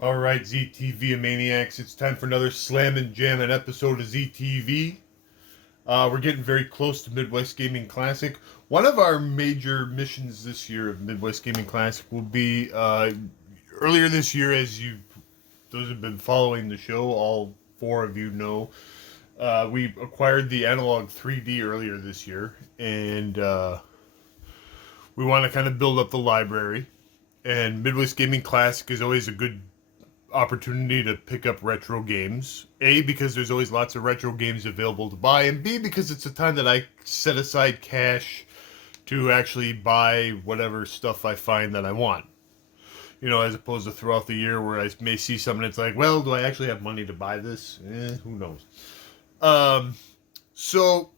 Alright, ZTV Maniacs, it's time for another Slam and Jam episode of ZTV. We're getting very close to Midwest Gaming Classic. One of our major missions this year of Midwest Gaming Classic will be earlier this year, as those who've been following the show, all four of you know, we acquired the Analogue 3D earlier this year, and we want to kind of build up the library. And Midwest Gaming Classic is always a good opportunity to pick up retro games. A, because there's always lots of retro games available to buy, and B, because it's a time that I set aside cash to actually buy whatever stuff I find that I want. You know, as opposed to throughout the year where I may see something that's like, well, do I actually have money to buy this? Who knows? So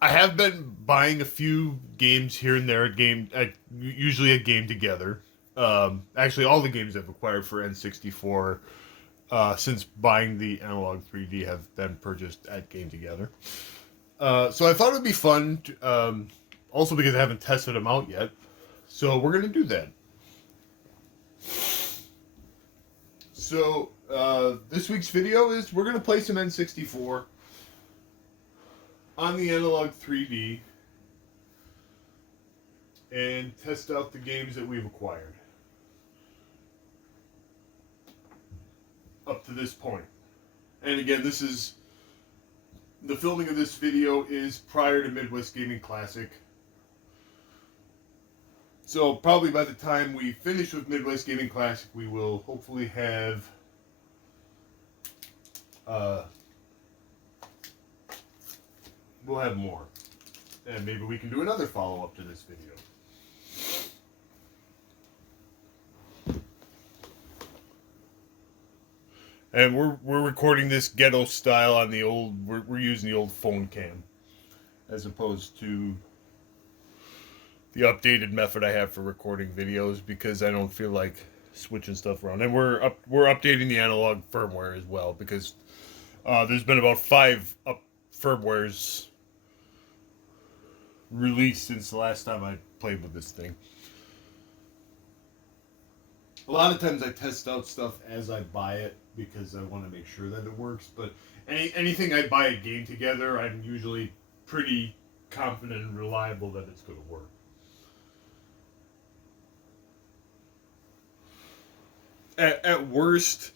I have been buying a few games here and there, usually a game together. Actually, all the games I've acquired for N64 since buying the Analogue 3D have been purchased at Game Together. So I thought it would be fun, also because I haven't tested them out yet. So we're going to do that. So this week's video is we're going to play some N64 on the Analogue 3D and test out the games that we've acquired up to this point. And again, the filming of this video is prior to Midwest Gaming Classic. So probably by the time we finish with Midwest Gaming Classic, we will hopefully have we'll have more. And maybe we can do another follow-up to this video. And we're recording this ghetto style on the old. We're using the old phone cam, as opposed to the updated method I have for recording videos, because I don't feel like switching stuff around. And we're updating the Analogue firmware as well, because there's been about 5 firmwares released since the last time I played with this thing. A lot of times I test out stuff as I buy it because I want to make sure that it works. But anything I buy a game together, I'm usually pretty confident and reliable that it's going to work. At worst,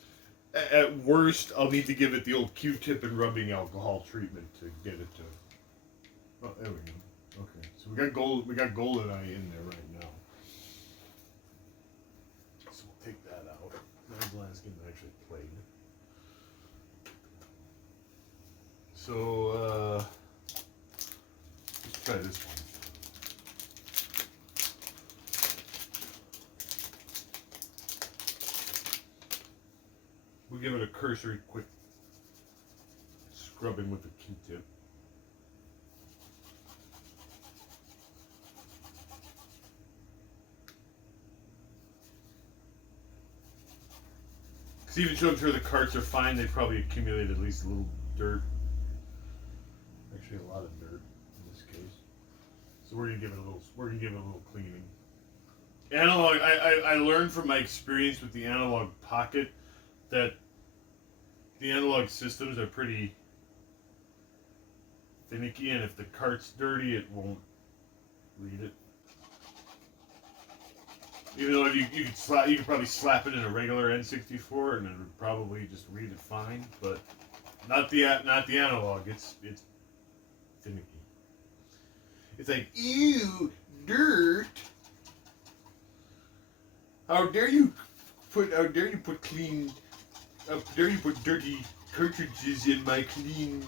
I'll need to give it the old Q-tip and rubbing alcohol treatment to get it to. Oh, there we go. Okay, so we got GoldenEye in there right now. So we'll take that out. That was the last game I actually played. So let's try this one. We'll give it a cursory quick scrubbing with the Q-tip. Because even though I'm sure the carts are fine, they probably accumulated at least a little dirt. Actually, a lot of dirt in this case. So we're gonna give it a little cleaning. Analog. I learned from my experience with the Analog Pocket that the analog systems are pretty finicky, and if the cart's dirty, it won't read it. Even though you could probably slap it in a regular N64 and it would probably just read it fine, but not the analog. It's finicky. It's like, ew, dirt. How dare you put dirty cartridges in my clean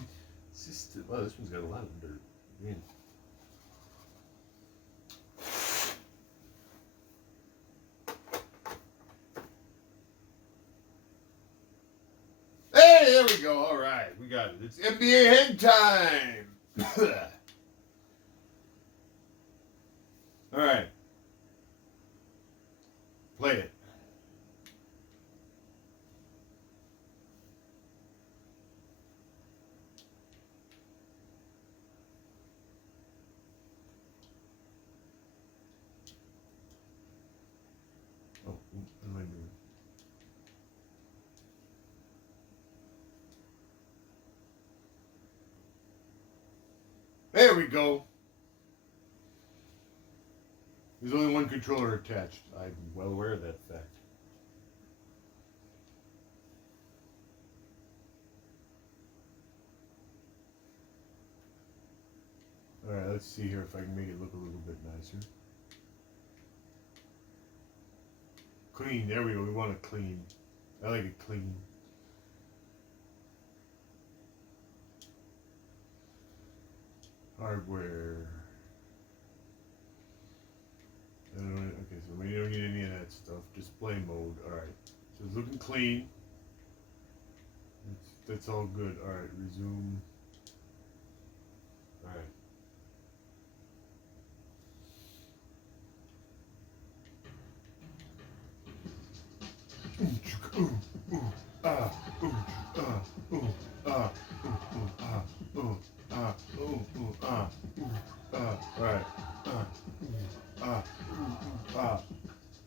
system? Oh, this one's got a lot of dirt. Man. Hey, there we go. All right, we got it. It's NBA head time. All right, play it. Oh, what am I doing? There we go. There's only one controller attached. I'm well aware of that fact. Alright, let's see here if I can make it look a little bit nicer. Clean, there we go. We want it clean. I like it clean. Hardware. Okay, so we don't need any of that stuff. Display mode. Alright. So it's looking clean. That's all good. Alright, resume. Alright.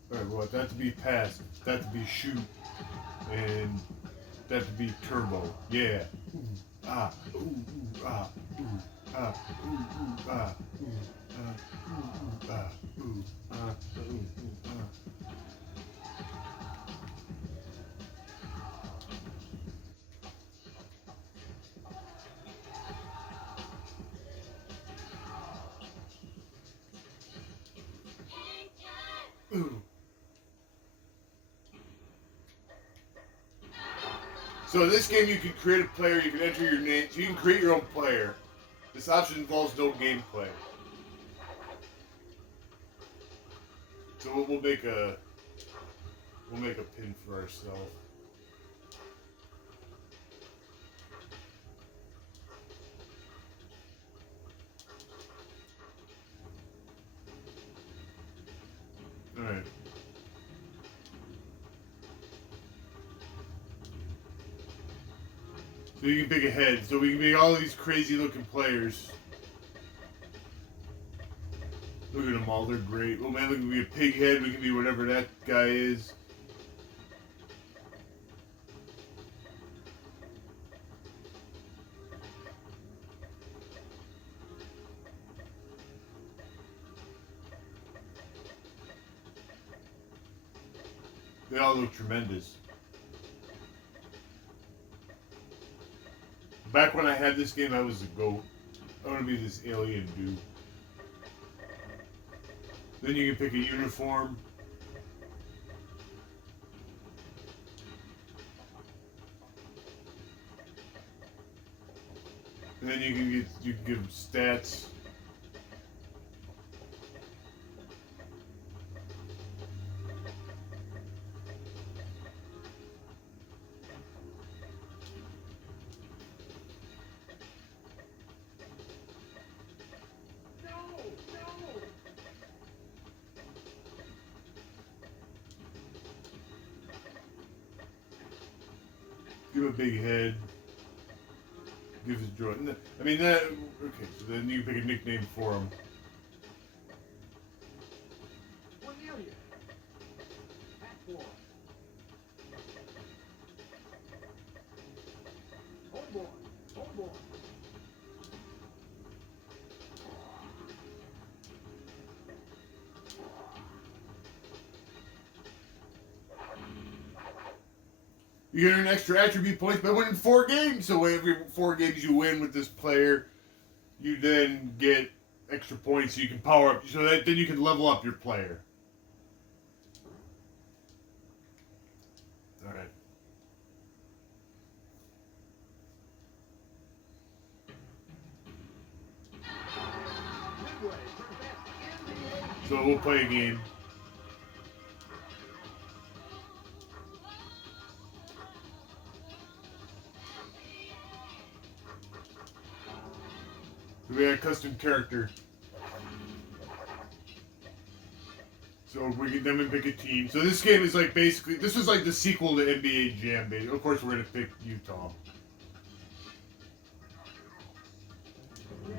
Alright, well, that to be pass, that to be shoot, and that to be turbo. Yeah. Ooh. So in this game you can create a player, you can enter your name, so you can create your own player. This option involves no gameplay. So we'll make a pin for ourselves. Alright. So you can pick a head. So we can make all these crazy looking players. Look at them all, they're great. Oh man, we can be a pig head, we can be whatever that guy is. They all look tremendous. Back when I had this game, I was a goat. I want to be this alien dude. Then you can pick a uniform. And then you can give stats. Give a big head. Give his joint. I mean that. Okay, so then you pick a nickname for him. Cornelia. Back four. Hold on. Hold on. You earn extra attribute points by winning 4 games. So every 4 games you win with this player, you then get extra points so you can power up. So that then you can level up your player. All right. So we'll play a game. We got a custom character. So we can then pick a team. So this game is like basically, this is like the sequel to NBA Jam, baby. Of course we're going to pick Utah. Yeah.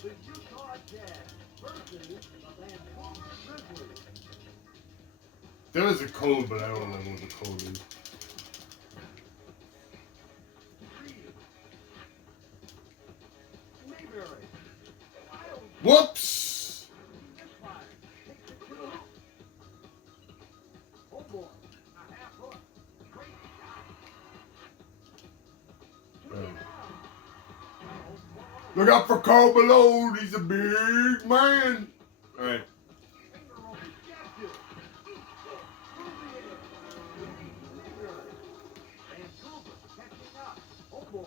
The Utah Jazz versus the Vancouver Grizzlies. There was a code, but I don't know what the code is. Whoops! Misfire. Takes it to the hoop. Oh boy. A half hook. Great shot. Look out for Carl Malone. He's a big man. All right. Finger roll. Gotcha. Through the air. Vancouver catching up. Oh boy.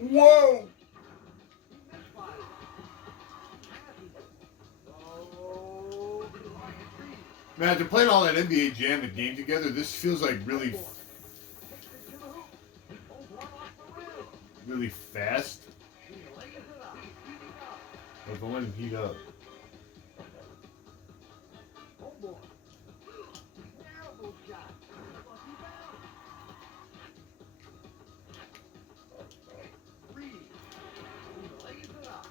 Whoa! He misfired. Passes it. Oh, Ryan Reed. Man, after playing all that NBA Jam and game together, this feels like really, Takes it to the hoop. He pulls one off the rim. really fast. He lays it up. Heating up. But don't let him heat up. Oh boy. Terrible shot. Lucky bounce. Reed. He lays it up.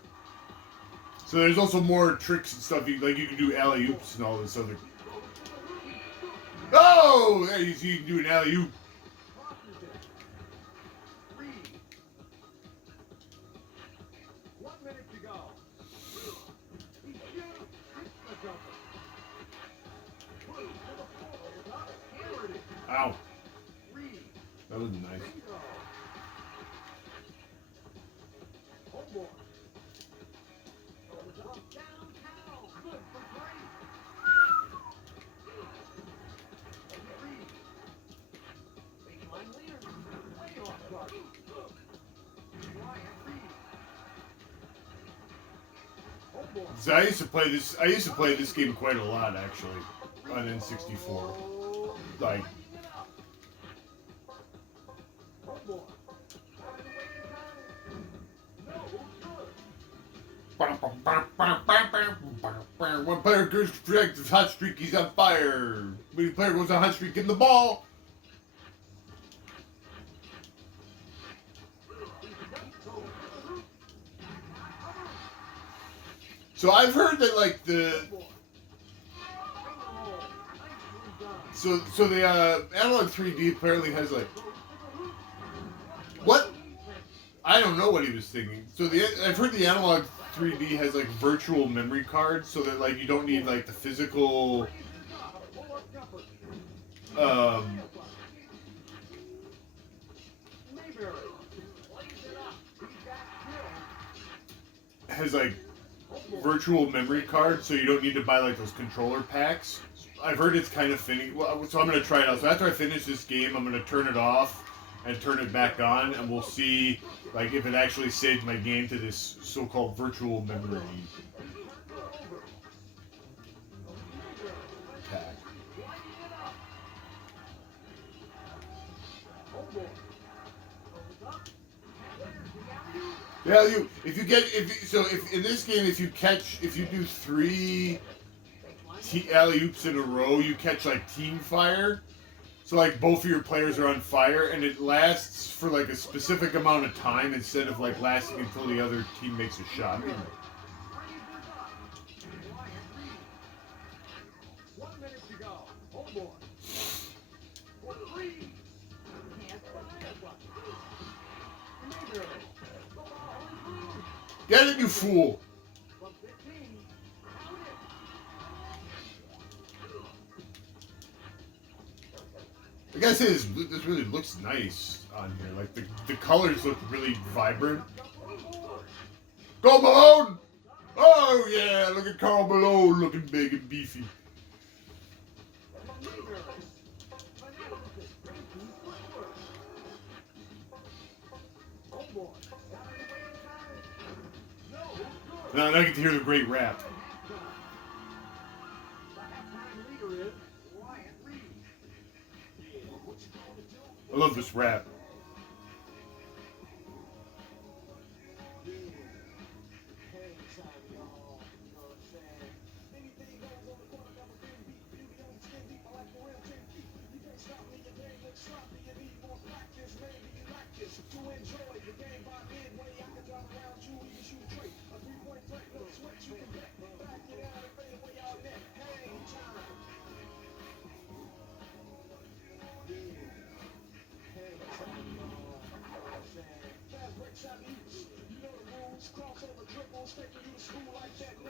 So there's also more tricks and stuff. Like you can do alley oops and all this other. Oh, there you see, you can do an alley oop. Crosses it. Reed. 1 minute to go. He shoots. Hits the jumper. Two to the floor. It's up. Here it is. Ow, Reed. that was nice. Bingo. Oh boy. Goes up downtown. Good for three. Reed. Baseline leader. Way off guard. Ryan Reed. Oh boy. So I used to play this. I used to play this game quite a lot actually on N64. Oh, Like, lighting it up. Oh boy. Out of the way in time. No good. one player goes to protect his hot streak. He's on fire. When the player goes on hot streak, give him the ball. So I've heard that like the so the Analog 3D apparently has like what? I don't know what he was thinking. So I've heard the Analog 3D has like virtual memory cards, so that like you don't need like the physical um has like virtual memory cards, so you don't need to buy like those controller packs. I've heard it's kind of finicky. Well, so I'm gonna try it out. So after I finish this game, I'm gonna turn it off and turn it back on, and we'll see like if it actually saved my game to this so-called virtual memory pack. Yeah, if in this game if you do 3 alley oops in a row, you catch like team fire. So like both of your players are on fire, and it lasts for like a specific amount of time instead of like lasting until the other team makes a shot. 1 minute to go. Oh boy. For three. Can't fire one. Mayberry. The ball is loose. Get it, you fool! From 15. Count it. I gotta say this really looks nice on here. Like the colors look really vibrant. Go Malone! Oh yeah, look at Carl Malone looking big and beefy. Mayberry. Fanaticism. Breaking footwork. Oh boy. Got it away in time. No good. Now I get to hear the great rap. The halftime leader is Ryan Reed. I love this rap.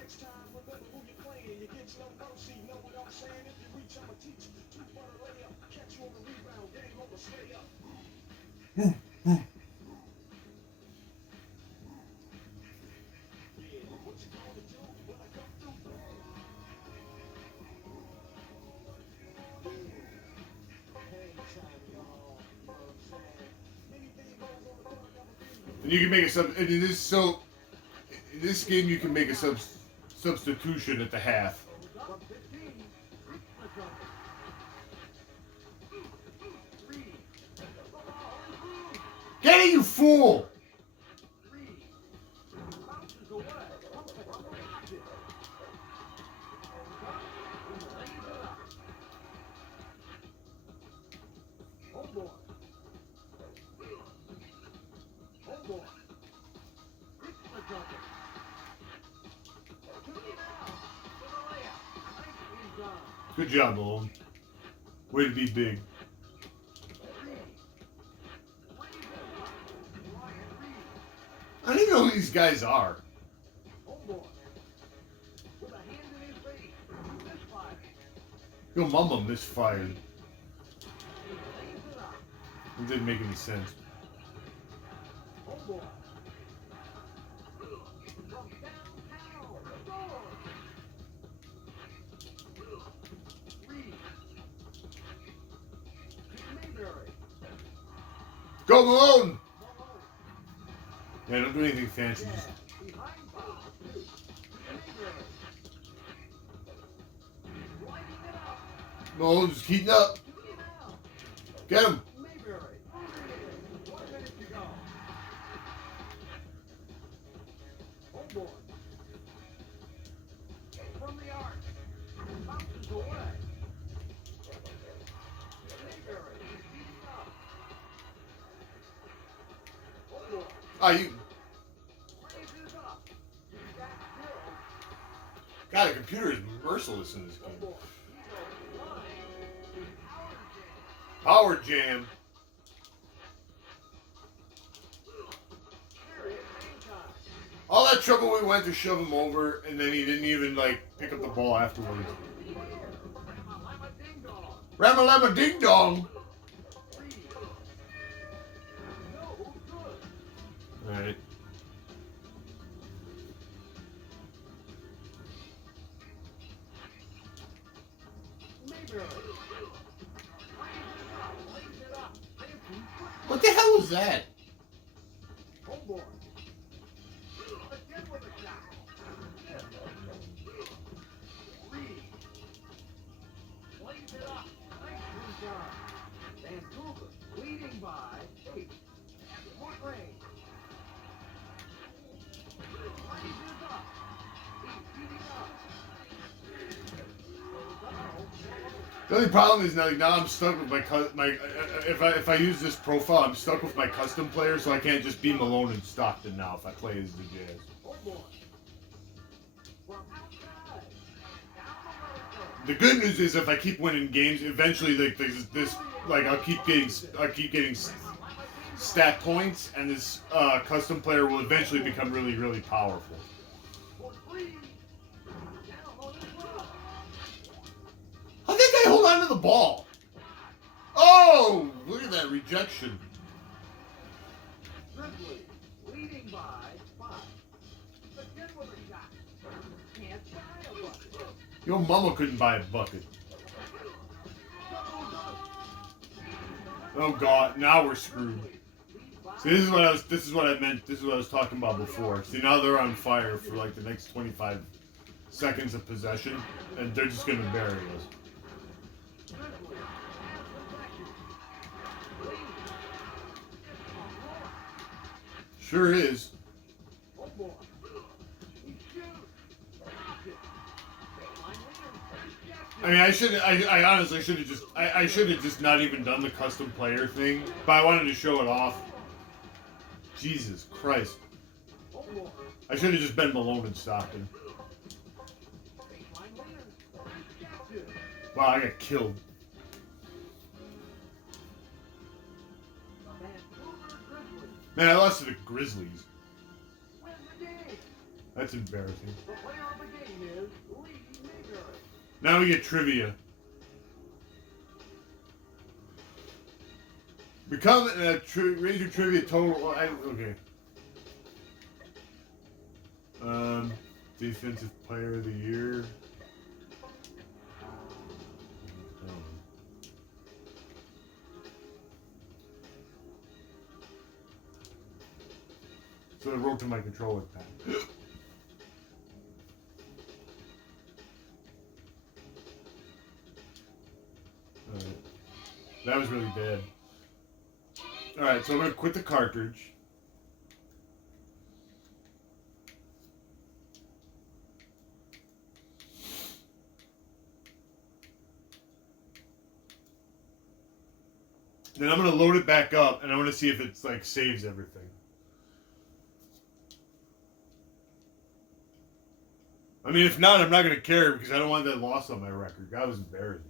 Next time, remember who you're playing. You get no mercy, know what I'm saying? If you reach, I'ma teach. Two-footer layup, catch you on the rebound, game over, stay up. Yeah, what you gonna do when I come through? Hang time, y'all. Know what I'm saying? Anything goes on the court, never be. And you can make a sub. And in this game, you can make a substitution at the half. From 15, let's go. 3, the ball is through. Get it, you fool! 3, bounces away. Blocked it. Lays it up. Oh boy. Oh boy. It's the jumper. Took it out for the layup. Nicely done. Good job, Malone. Way to be big. 3. Lays it up. Ryan Reed. I don't even know who these guys are. Oh boy. With a hand in his face. Misfire. Yo, mama misfired. He lays it up. It didn't make any sense. Oh boy. From downtown. Score. Reed. Mayberry. Go, Malone! Malone. Yeah, don't do anything fancy. Yeah. Just Behind foul. Mayberry. Lighting it up. Malone, just heating up. Took it out. Get him. Mayberry. 1 minute to go. Oh boy. From the arc. Bounces away. Mayberry. Heating up. Oh boy. Ah, you. Raises up. Back still. God, the computer is merciless in this Oh game. boy. He goes blind. Power Power jam. jam. Serious game time. All that trouble we went to shove him over, and then he didn't even, like, pick up the ball afterwards. Ramalama ding dong. Ramalama ding dong! Reed. No good. Alright. Mayberry. Lays it up. What the hell was that? Oh boy. Again with a shot. Reed. Lays it up. Nicely done. Vancouver leading by 8. Point range. Raises up. He's heating up. The only problem is now I'm stuck with if I use this profile, I'm stuck with my custom player, so I can't just be Malone and Stockton now if I play as the Jazz. Oh boy. From outside. Down the road. The good news is if I keep winning games, eventually I'll keep getting stat points, and this custom player will eventually become really, really powerful. For Reed. Down on his run. How did that guy hold on to the ball? Oh, look at that rejection. Grizzlies leading by 5. Again with a shot. Can't buy a bucket. Your mama couldn't buy a bucket. Oh God, now we're screwed. See, this is what I meant. This is what I was talking about before. See, now they're on fire for like the next 25 seconds of possession, and they're just gonna bury us. Sure is. Oh boy. He shoots. I mean, I honestly should have just not even done the custom player thing, but I wanted to show it off. Jesus Christ. Oh boy. I should have just been Malone and Stockton. Baseline leader. Wow, I got killed. Vancouver Grizzlies Man, I lost to the Grizzlies. win the game. That's embarrassing. The player of the game is Lee Mayberry. Now we get trivia. Become a raise your trivia total. Okay. Defensive player of the year. So I wrote to my controller pad. Alright. That was really bad. Alright, so I'm going to quit the cartridge. Then I'm going to load it back up, and I want to see if it's like saves everything. I mean, if not, I'm not going to care because I don't want that loss on my record. That was embarrassing.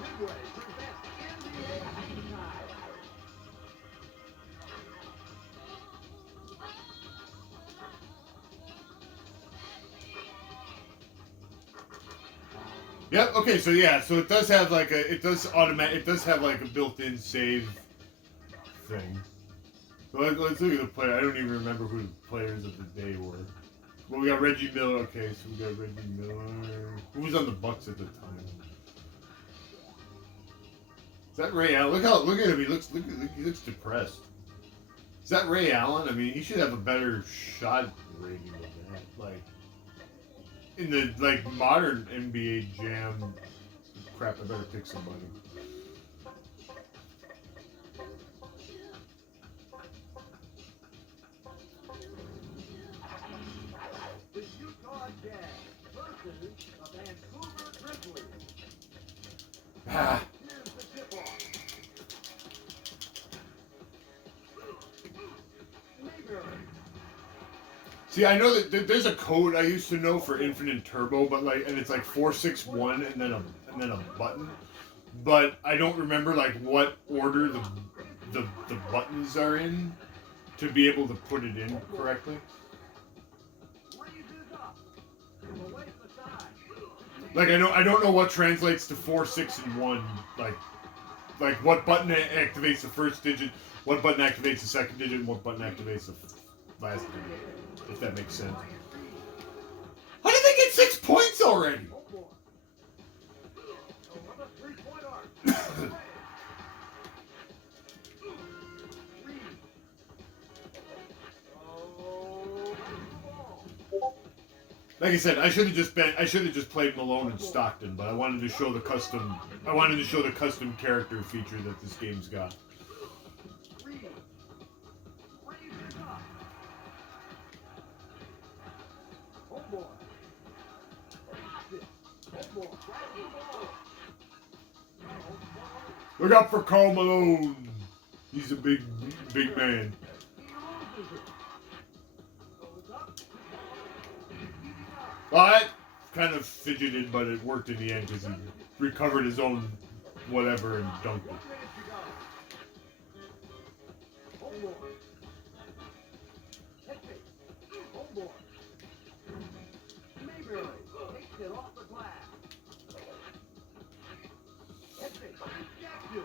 Midway presents NBA Halftime. Yep. Okay. So yeah. So it does have like a. It does have like a built-in save thing. So let's look at the player. I don't even remember who the players of the day were. Well, we got Reggie Miller. Okay, so we got Reggie Miller. Who was on the Bucks at the time? Is that Ray Allen? Look at him. He looks depressed. Is that Ray Allen? I mean, he should have a better shot rating than that. Like in the modern NBA Jam. Crap! I better pick somebody. The Utah Jazz versus the Vancouver Grizzlies. Ah. Here's the tip-off. Mayberry. See, I know that there's a code I used to know for Infinite Turbo, but and it's like 461 and then a button, but I don't remember like what order the buttons are in to be able to put it in correctly. Raises up. Away to the side. Like I don't know what translates to 4, 6, and 1. Like what button activates the first digit, what button activates the second digit, and what button activates the last digit. If that makes sense. How did they get 6 points already? Oh boy. Another three-point arc. Three. Oh, ball. Like I said, I should have just played Malone and Stockton, but I wanted to show the custom character feature that this game's got. Three. Raises up. Oh boy. Oh boy. Look out for Karl Malone. He's a big man. He loses it. Goes up. Well, I kind of fidgeted, but it worked in the end because he recovered his own whatever and dunked it. 1 minute to go. Oh boy. Hit it. Oh boy. Mayberry takes it off the glass. Hit it. Jackson.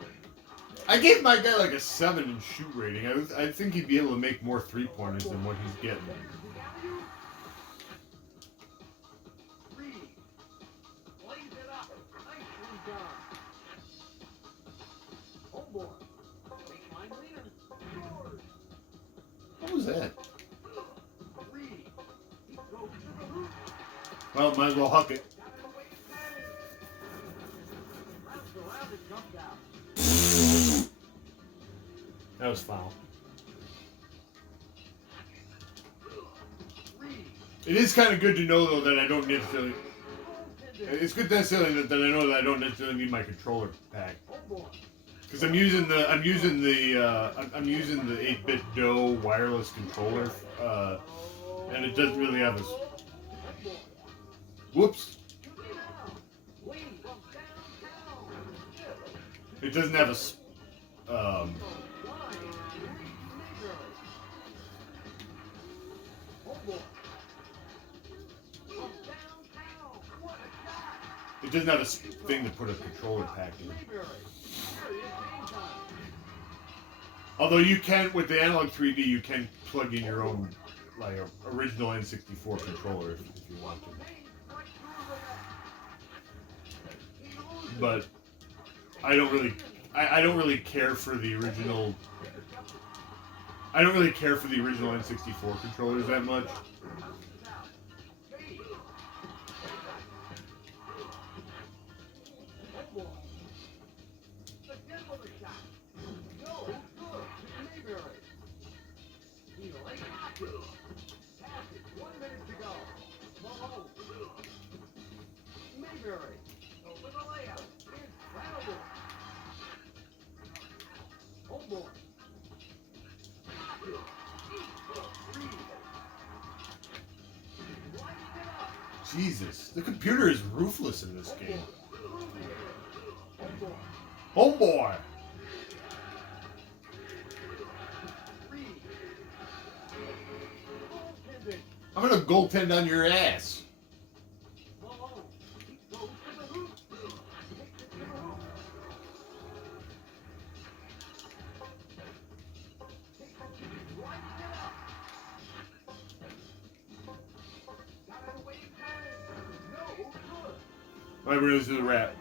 I gave my guy like a 7 in shoot rating. I think he'd be able to make more 3-pointers than what he's getting. Three. Lays it up. Nicely done. Oh boy. Baseline leader. Scores. What was that? Three. He goes to the hoop. Well, might as well huck it. Got it away to Manning. Wraps around and comes out. That was foul. Three. It is kind of good to know though that I don't necessarily. It's good necessarily that I know that I don't necessarily need my controller pack. Oh boy. Because I'm using the 8-bit DOE wireless controller, and it doesn't really have a. Oh boy. Whoops! Shoot it down. Lee from downtown. It doesn't have a. Line. more. From downtown. What a shot. It doesn't have a thing to put a controller pack in. Mayberry. Here is game time. Although you can, with the Analog 3D, you can plug in your own, like, original N64 controller if you want to. But I don't really care for the original. I don't really care for the original N64 controllers that much. Jesus, the computer is ruthless in this game. Homeboy! I'm gonna goaltend on your ass. Alright, we're gonna do the rap.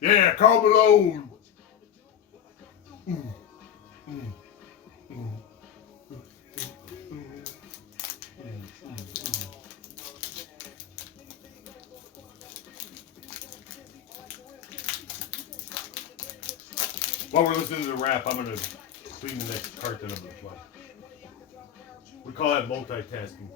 Yeah, Carl Malone! While we're listening to the rap, I'm gonna clean the next cart that I'm gonna play. We call that multitasking.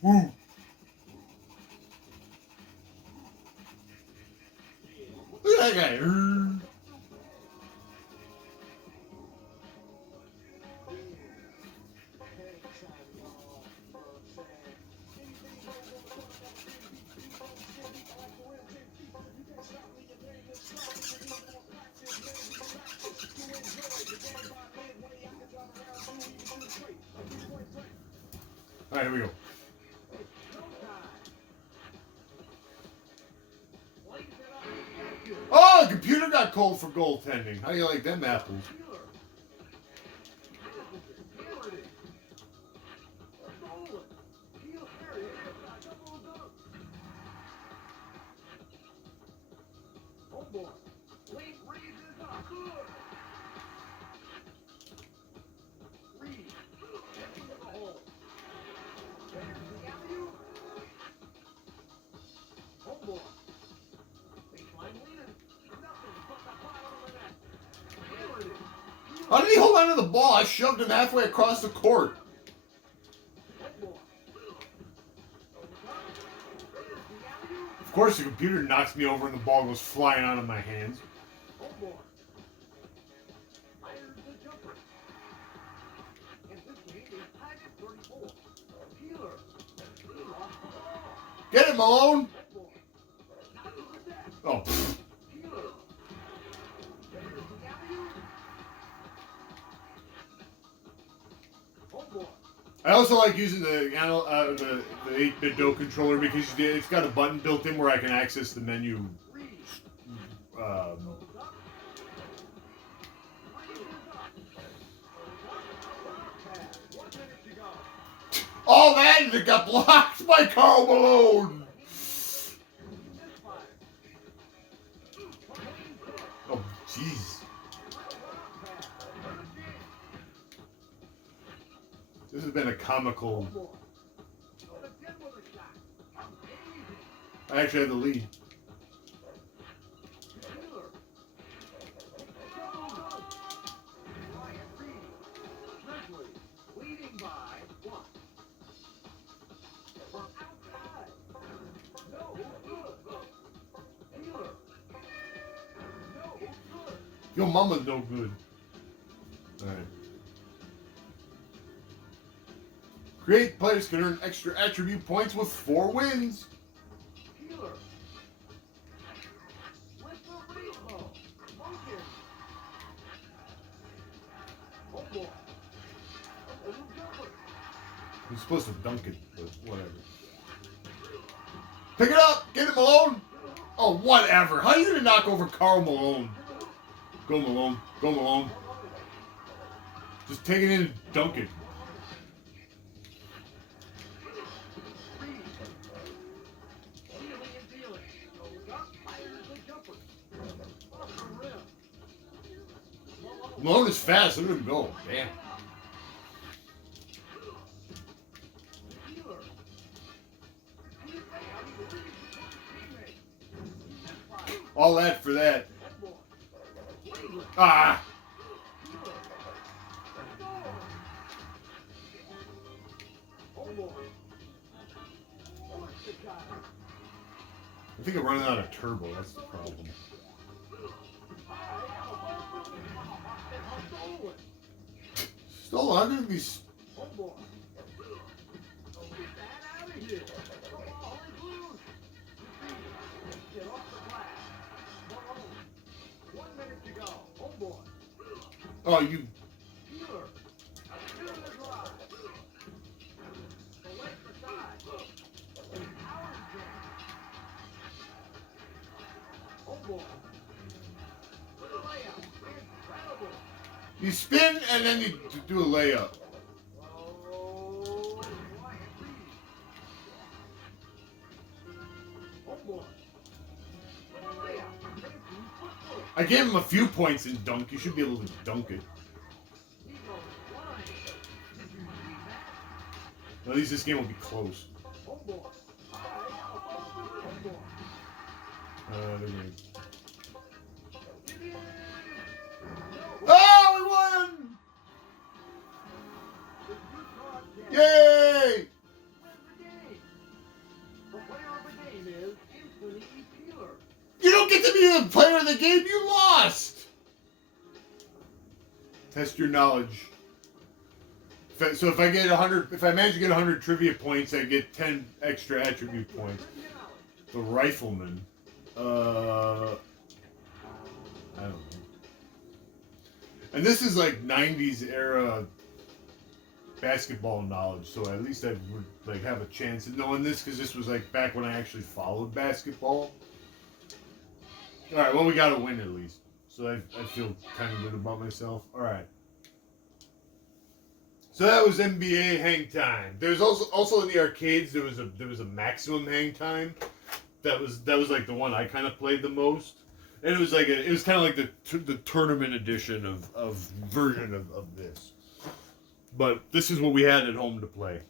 Woo! Look at that guy. Alright, here we go. Oh, the computer got cold for goaltending. How do you like them apples? How did he hold on to the ball? I shoved him halfway across the court. Of course, the computer knocks me over and the ball goes flying out of my hands. Get it, Malone! Oh, pfft. I also like using the 8-bit Do controller because it's got a button built in where I can access the menu. Oh man, it got blocked by Karl Malone! Oh, jeez. This has been a comical... I actually had the lead. Yo, mama's no good. Alright. Create players can earn extra attribute points with 4 wins. Healer. Let's go baseball. Motion. Oh boy. A little jumper. You're supposed to dunk it, but whatever. Pick it up! Get it, Malone! Oh, whatever. How are you going to knock over Karl Malone? Go, Malone. Go, Malone. Just take it in and dunk it. Wheeling and dealing. Got fires and jumpers. Off the rim. Malone is fast. Look at him go. Damn. Healer. All that for that. That boy. Wheeling. Ah! Healer. Go. Oh boy. What's the guy? I think I'm running out of turbo. That's the problem. Still, I'm going to be... Oh boy. Get that out of here. The ball is loose. Get off the glass. Malone. 1 minute to go. Oh boy. Oh, you... Healer. A good drive. The left for side. Howard jam. Oh boy. With a layup. Incredible. You spin and then you do a layup. Oh, Wyatt Reed. Oh boy. With a layup. I gave him a few points in dunk. You should be able to dunk it. He goes flying. Did you see that? At least this game will be close. Oh boy. Oh boy. They're gonna... Get in. Oh, we won! Yay! Yay! The game. The player of the game is Anthony Peeler. You don't get to be the player of the game. You lost. Test your knowledge. So if I get 100, if I manage to get 100 trivia points, I get 10 extra attribute points. The rifleman. I don't know. And this is like 90s era basketball knowledge, so at least I would like have a chance of knowing this because this was like back when I actually followed basketball. All right, well we got to win at least, so I feel kind of good about myself. All right. So that was NBA hang time. There's also in the arcades there was a maximum hang time. That was like the one I kind of played the most. And it was like it was kind of like the tournament edition of version of this. But this is what we had at home to play.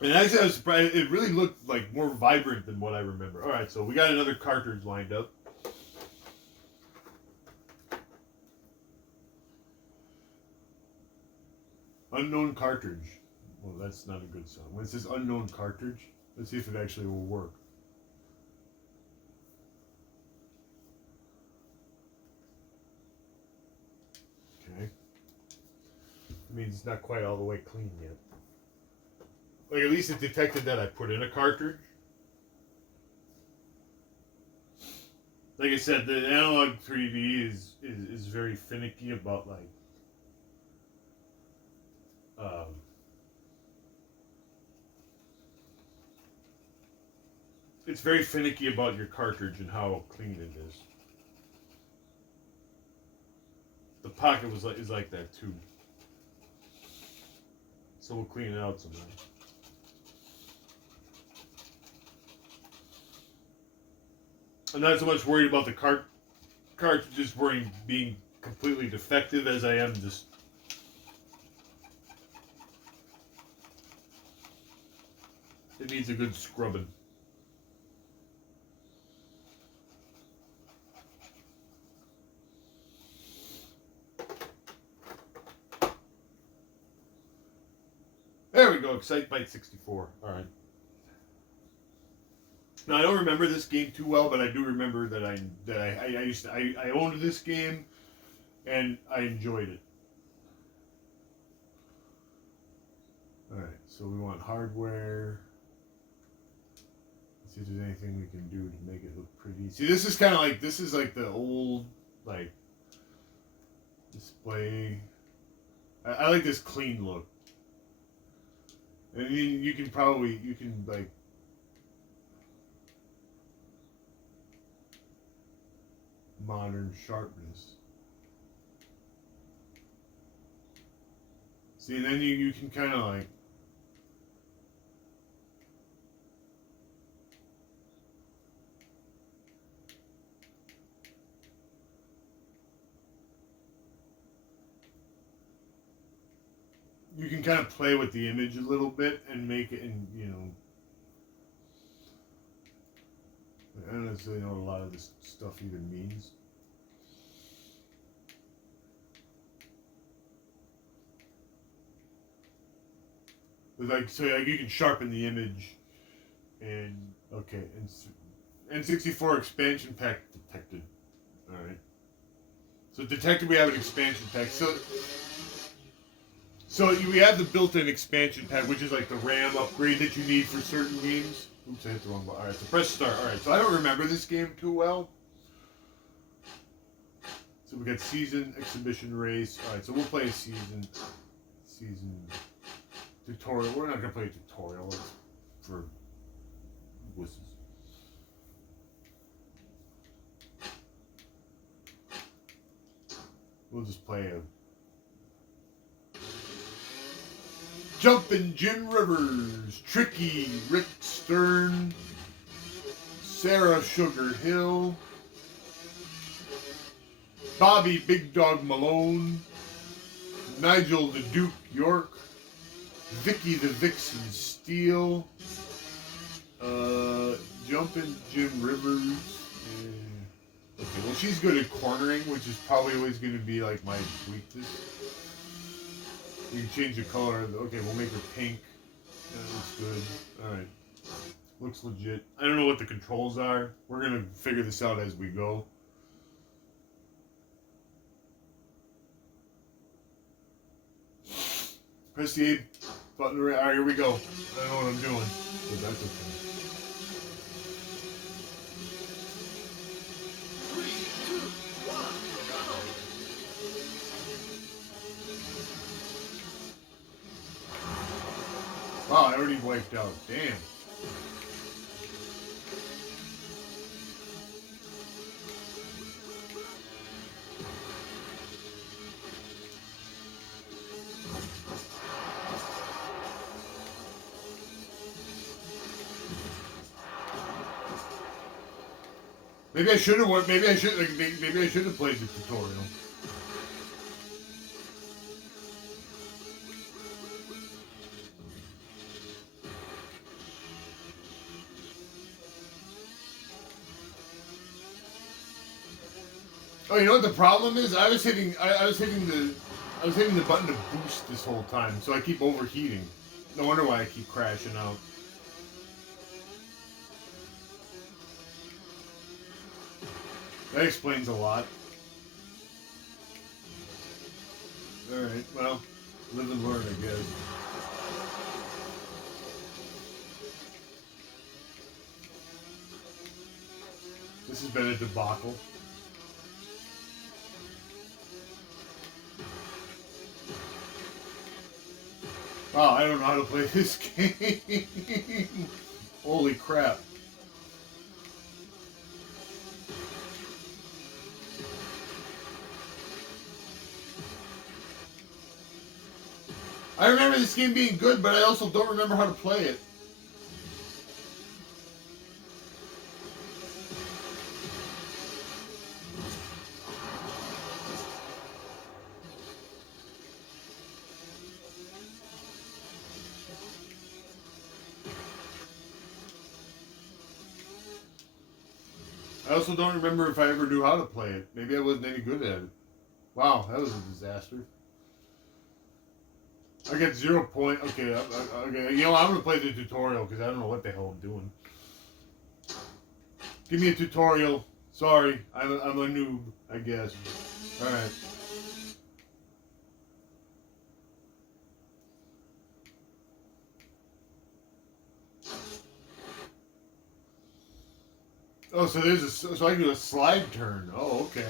And actually I was surprised. It really looked like more vibrant than what I remember. All right, so we got another cartridge lined up. Unknown cartridge. Well, that's not a good sound. When it says unknown cartridge, let's see if it actually will work. Okay. It means it's not quite all the way clean yet. Like, at least it detected that I put in a cartridge. Like I said, the Analogue 3D is very finicky about, like, it's very finicky about your cartridge and how clean it is. The pocket is like that too. So we'll clean it out sometime. I'm not so much worried about the cartridges being completely defective as I am just it needs a good scrubbing. There we go, Excite Byte 64. Alright. Now I don't remember this game too well, but I do remember that I owned this game, and I enjoyed it. All right, so we want hardware. Let's see if there's anything we can do to make it look pretty. See, this is kind of like the old like display. I like this clean look. And you can like modern sharpness. See, then you can kind of like play with the image a little bit and make it, and I don't necessarily know what a lot of this stuff even means. So you can sharpen the image, and okay, and N64 expansion pack detected. All right. So detected, we have an expansion pack. So we have the built-in expansion pack, which is like the RAM upgrade that you need for certain games. Oops, I hit the wrong button. All right, so press start. All right, so I don't remember this game too well. So we got season, exhibition, race. All right, so we'll play a season tutorial. We're not gonna play a tutorial. It's for wusses. We'll just play a Jumpin' Jim Rivers, Tricky, Rick Stern, Sarah Sugar Hill, Bobby Big Dog Malone, Nigel the Duke York, Vicky the Vixen Steele, Jumpin' Jim Rivers. Okay, well, she's good at cornering, which is probably always going to be like my weakness. We can change the color. Okay, we'll make her pink. That looks good. Alright. Looks legit. I don't know what the controls are. We're going to figure this out as we go. Press the A button. Alright, here we go. I don't know what I'm doing. But that's okay. Wow, I already wiped out. Damn. Maybe I should have went. Maybe I should have played the tutorial. Oh, you know what the problem is? I was hitting the button to boost this whole time, so I keep overheating. No wonder why I keep crashing out. That explains a lot. Alright, well, live and learn, I guess. This has been a debacle. Wow, I don't know how to play this game. Holy crap. I remember this game being good, but I also don't remember how to play it. I also don't remember if I ever knew how to play it. Maybe I wasn't any good at it. Wow, that was a disaster. I get 0 point. Okay, okay. You know, I'm gonna play the tutorial because I don't know what the hell I'm doing. Give me a tutorial. Sorry, I'm a noob, I guess. Alright. Oh, so there's a so I can do a slide turn. Oh, okay.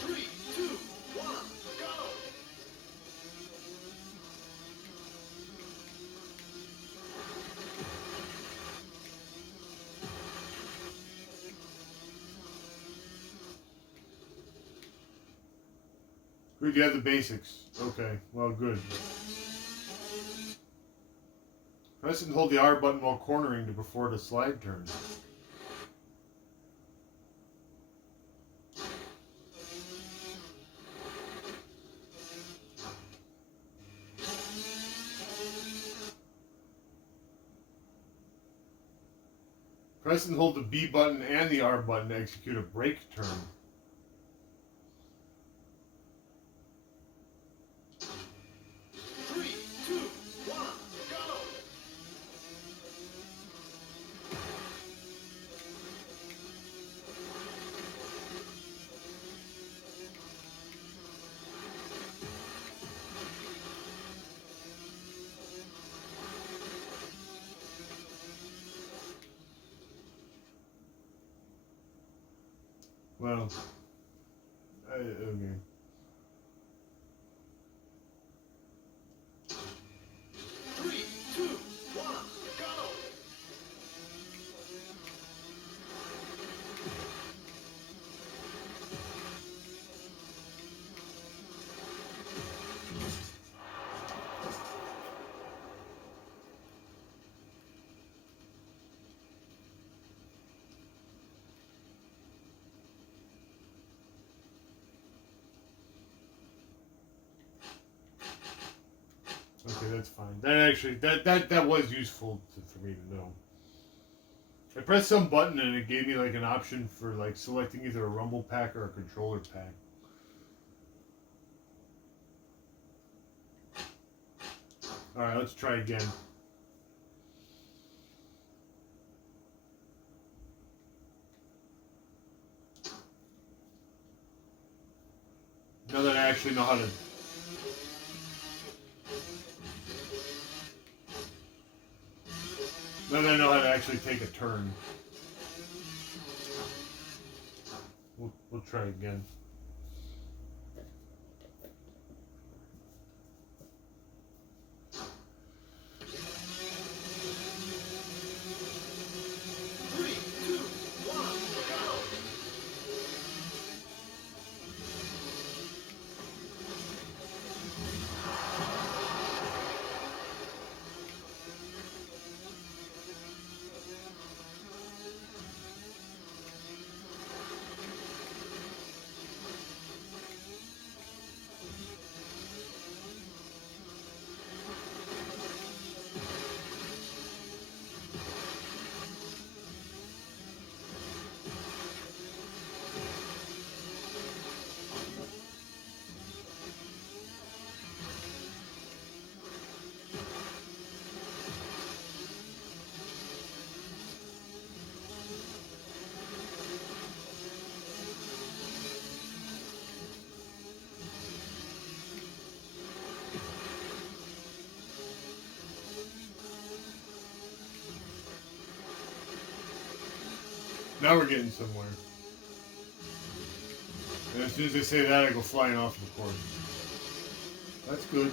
3, 2, 1, go! Good, you have the basics. Okay, well, good. Press and hold the R button while cornering to perform a slide turn. Press and hold the B button and the R button to execute a brake turn. Three, two, one, go! Well, okay. 3, 2, 1, go! Okay, that's fine. That actually, that was useful for me to know. I pressed some button and it gave me like an option for like selecting either a rumble pack or a controller pack. Alright, let's try again. Now that I actually know how to... Now that I know how to actually take a turn. We'll try again. Three, two, one, go! Now we're getting somewhere. And as soon as I say that, I go flying off the course. That's good.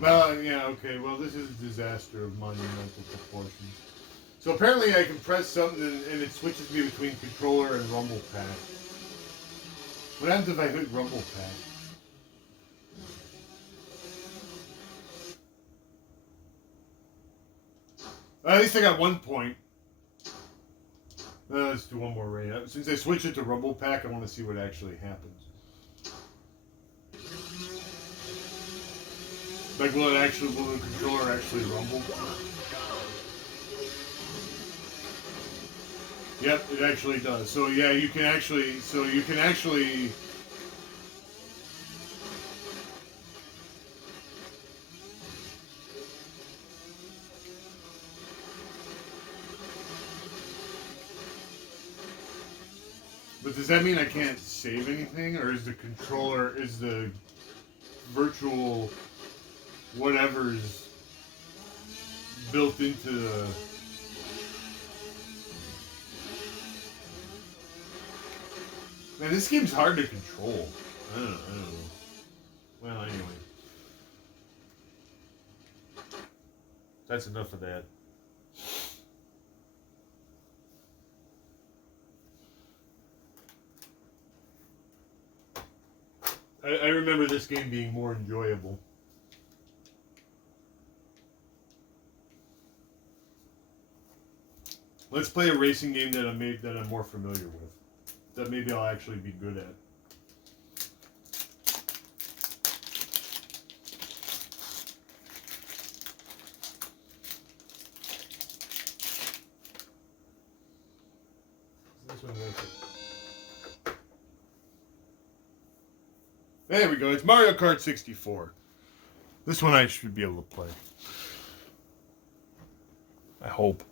Well, yeah, okay. Well, this is a disaster of monumental proportions. So apparently I can press something and it switches me between controller and rumble pack. What happens if I hit rumble pack? At least I got 1 point. Let's do one more raid. Since I switched it to Rumble Pack, I want to see what actually happens. Like, will the controller actually rumble? Yep, it actually does. So yeah, you can actually. But does that mean I can't save anything, or is the virtual whatever's built into the... Man, this game's hard to control. I don't know. Well, anyway. That's enough of that. I remember this game being more enjoyable. Let's play a racing game that I'm more familiar with. That maybe I'll actually be good at. This one makes it. There we go. It's Mario Kart 64. This one I should be able to play. I hope.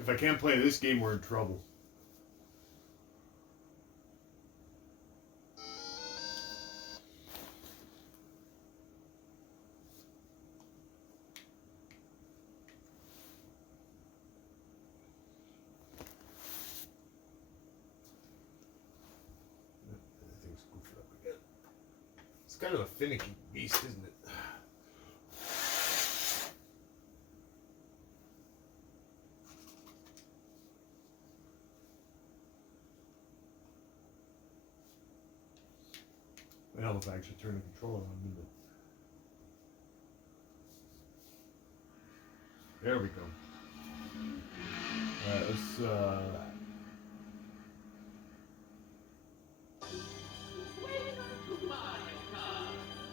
If I can't play this game, we're in trouble. Everything's goofed up again. It's kind of a finicky beast, isn't it? Hell, if I actually turn the controller on, there we go. Alright, let's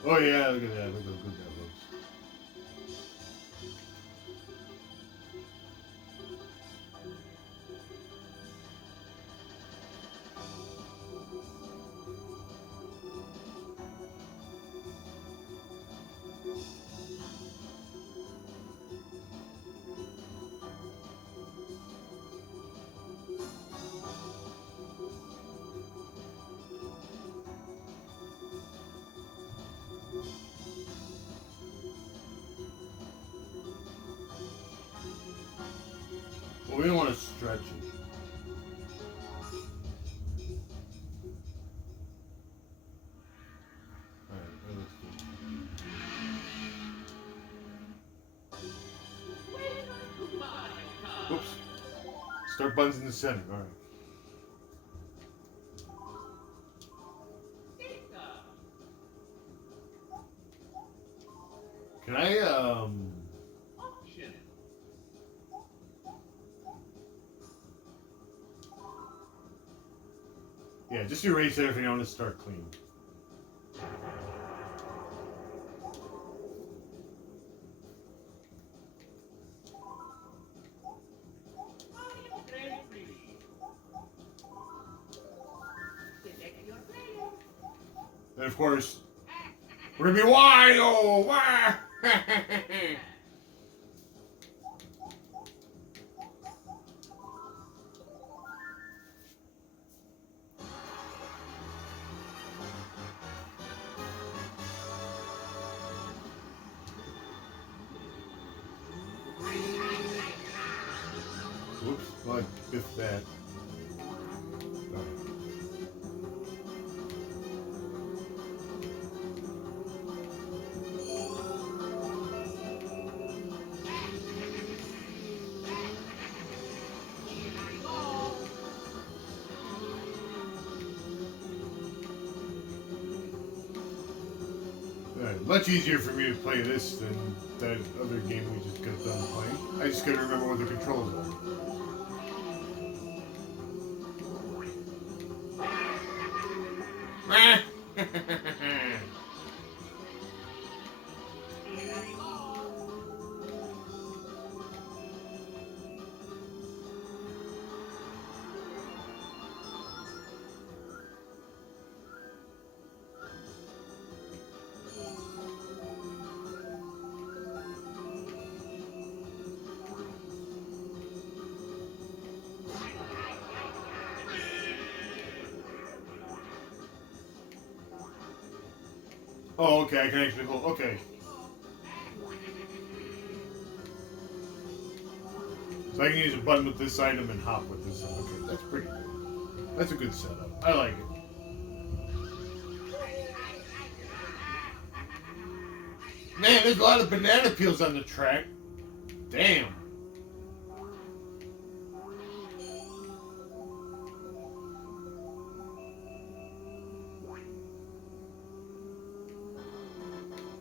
oh yeah, look at that. Look how good that looks. Well, we don't want to stretch it. Alright, that looks good. Oops. Start buttons in the center. Alright. Can I, yeah, just erase everything. I want to start clean. And of course, we're gonna be Wario! Wah! Whoops, well, I biffed that. Much easier for me to play this than that other game we just got done playing. I just gotta remember what the controls are. Oh, okay, I can actually hold. Okay. So I can use a button with this item and hop with this. Okay, that's pretty good. That's a good setup. I like it. Man, there's a lot of banana peels on the track. Damn.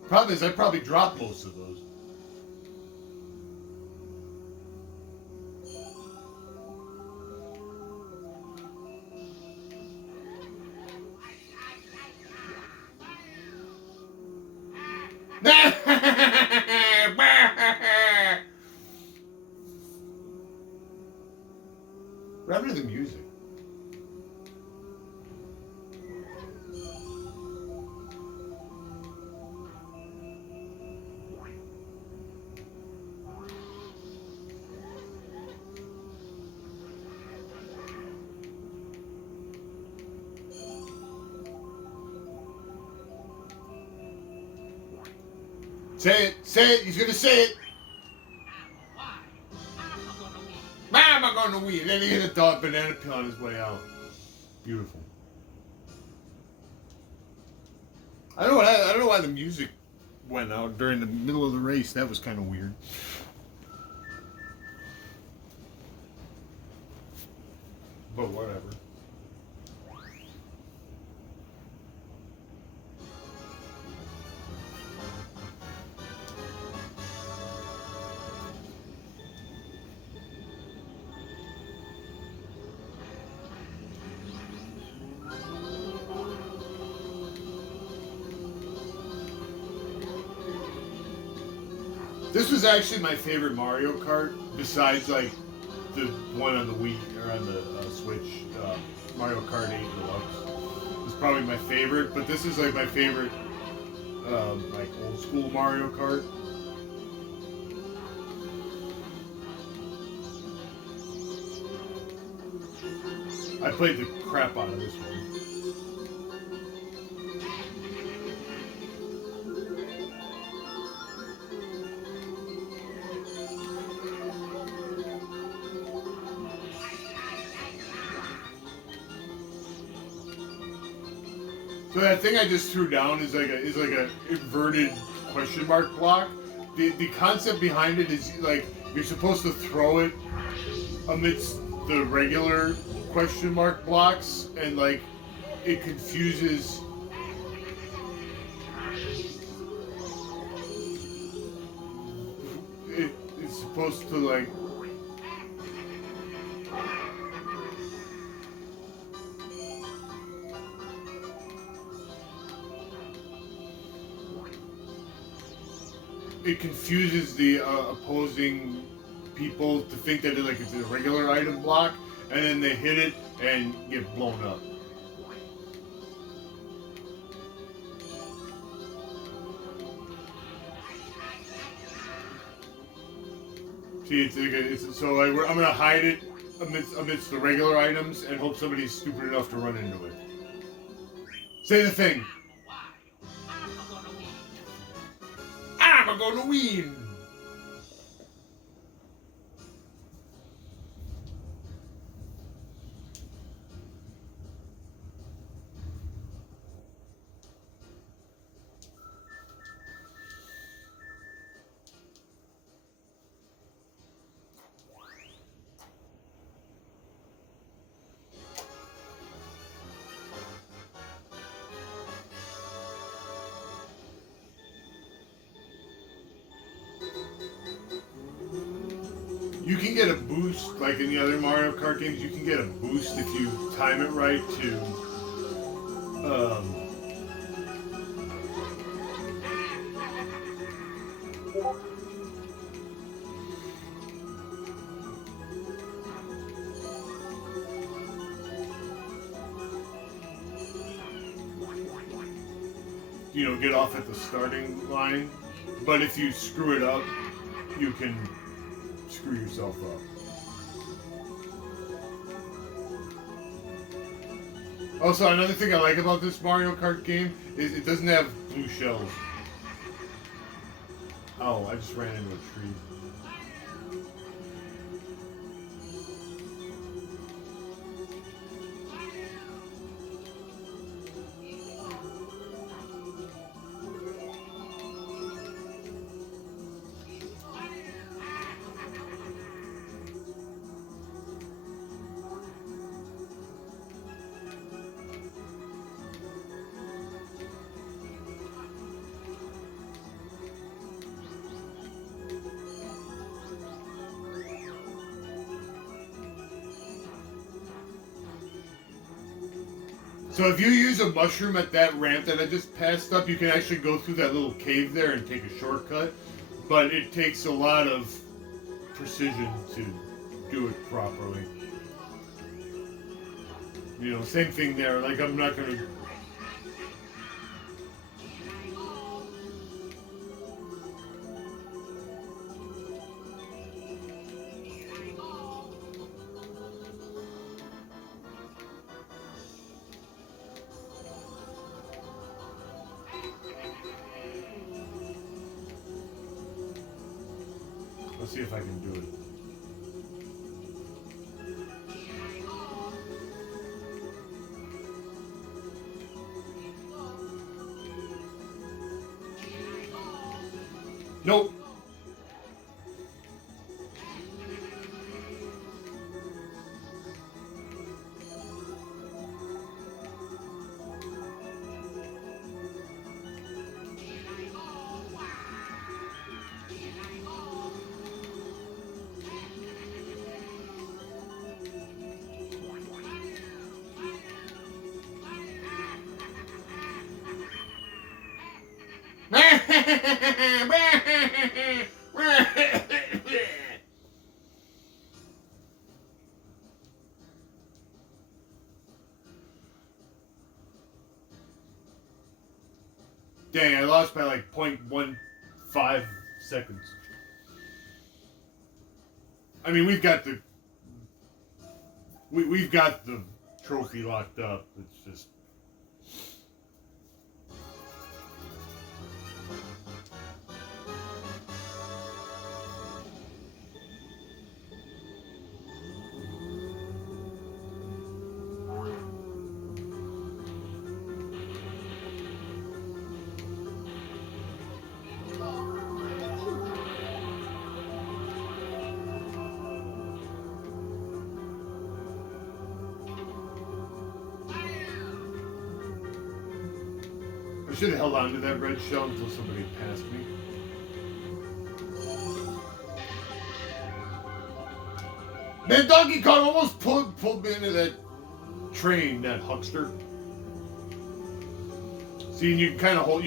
Problem is, I probably dropped most of those. What happened to the music? Say it, say it, he's gonna say it. I'm gonna win. Then he hit a dog banana peel on his way out. Beautiful. I don't know why the music went out during the middle of the race. That was kind of weird. But whatever. This was actually my favorite Mario Kart, besides like the one on the Wii or on the Switch, Mario Kart 8 Deluxe. It's probably my favorite, but this is like my favorite, like old school Mario Kart. I played the crap out of this one. So that thing I just threw down is like a inverted question mark block. The concept behind it is like you're supposed to throw it amidst the regular question mark blocks, and like it confuses. It's supposed to like. It confuses the opposing people to think that it's a regular item block, and then they hit it and get blown up. See, I'm gonna hide it amidst the regular items and hope somebody's stupid enough to run into it. Say the thing. I'm gonna win. You can get a boost, like in the other Mario Kart games, you can get a boost if you time it right to, get off at the starting line. But if you screw it up, you can screw yourself up. Also, another thing I like about this Mario Kart game is it doesn't have blue shells. Oh, I just ran into a tree. So if you use a mushroom at that ramp that I just passed up, you can actually go through that little cave there and take a shortcut. But it takes a lot of precision to do it properly. Same thing there. Like, I'm not going to... Let's see if I can do it. Nope. Dang, I lost by like 0.15 seconds. I mean, we've got the trophy locked up. It's just... I should have held on to that red shell until somebody passed me. Man, Donkey Kong almost pulled me into that train, that huckster. See, and you can kind of hold,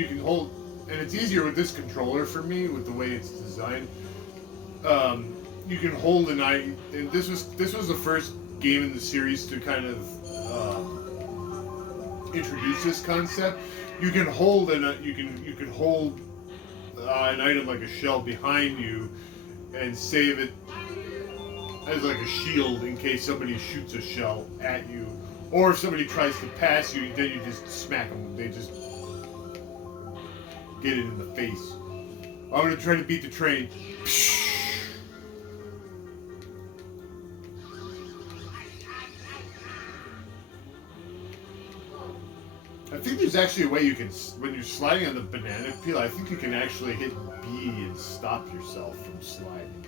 and it's easier with this controller for me, with the way it's designed. You can hold an eye, and this was the first game in the series to kind of introduce this concept. You can hold an item like a shell behind you, and save it as like a shield in case somebody shoots a shell at you, or if somebody tries to pass you, then you just smack them. They just get it in the face. I'm gonna try to beat the train. I think there's actually a way you can, when you're sliding on the banana peel, I think you can actually hit B and stop yourself from sliding.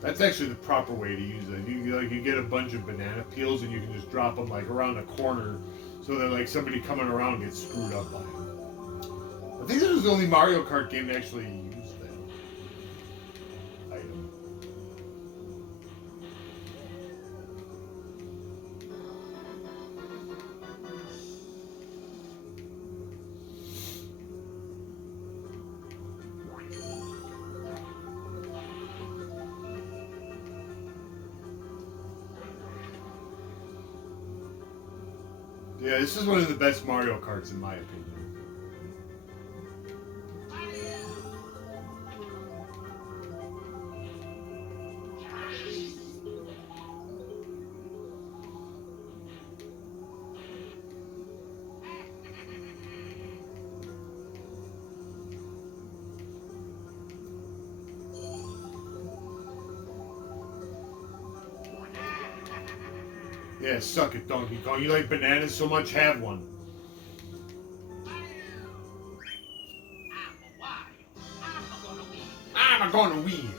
That's actually the proper way to use it. You get a bunch of banana peels and you can just drop them like around a corner, so that like somebody coming around gets screwed up by it. think this was the only Mario Kart game to actually use that item. Yeah, this is one of the best Mario Karts in my opinion. Yeah, suck it, Donkey Kong. You like bananas so much, have one. I'm gonna win.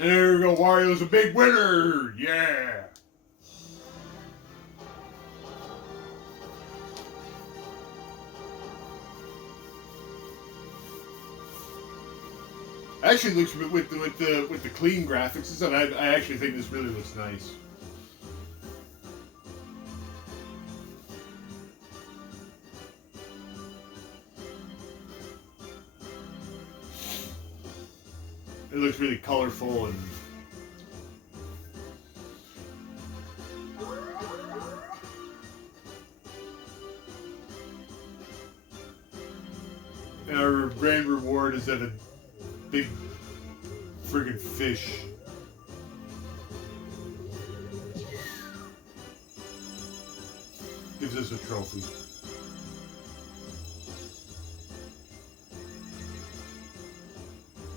There we go, Wario's a big winner! Yeah! Actually, looks with the clean graphics and stuff. I actually think this really looks nice. It looks really colorful and. Our grand reward is that a big friggin' fish. Gives us a trophy.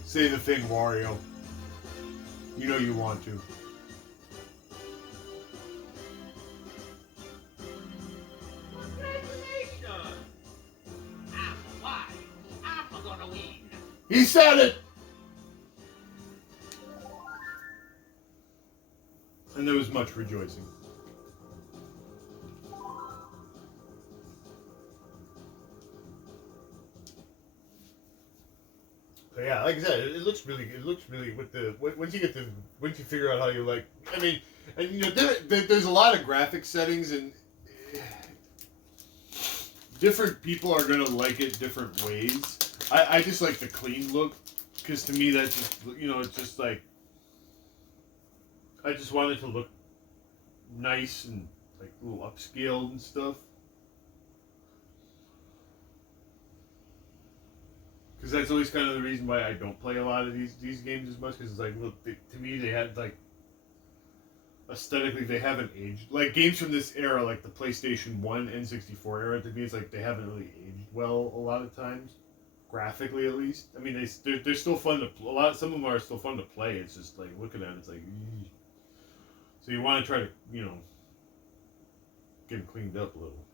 Say the thing, Wario. You know you want to. He said it! And there was much rejoicing. But yeah, like I said, it looks really with the once you figure out how you like. I mean, and you know, there's a lot of graphic settings and different people are gonna like it different ways. I just like the clean look because to me that's just, you know, it's just like I just want it to look nice and like a little upscaled and stuff. Because that's always kind of the reason why I don't play a lot of these games as much. Because it's like, look, to me they had like aesthetically they haven't aged. Like games from this era, like the PlayStation 1 N64 era, to me it's like they haven't really aged well a lot of times. Graphically, at least. I mean, they're still fun to some of them are still fun to play. It's just like looking at it, it's like, eesh. So you want to try to, you know, get them cleaned up a little.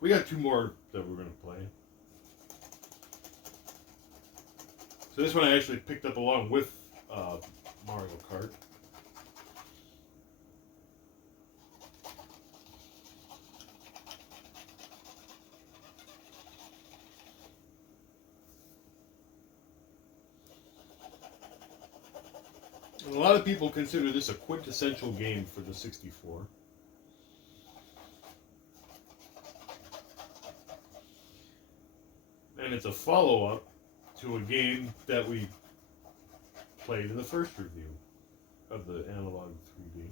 We got two more that we're gonna play. So this one I actually picked up along with Mario Kart. And a lot of people consider this a quintessential game for the 64. And it's a follow-up to a game that we played in the first review of the Analogue 3D.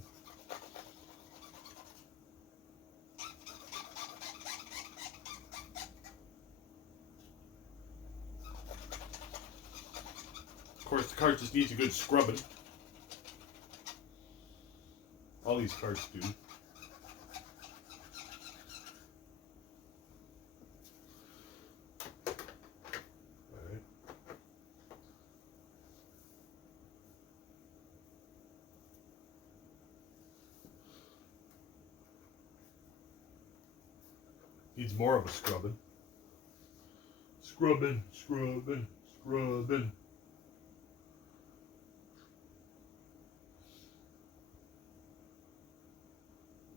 Of course, the cart just needs a good scrubbing. All these carts do. Needs more of a scrubbing. Scrubbing, scrubbing, scrubbing.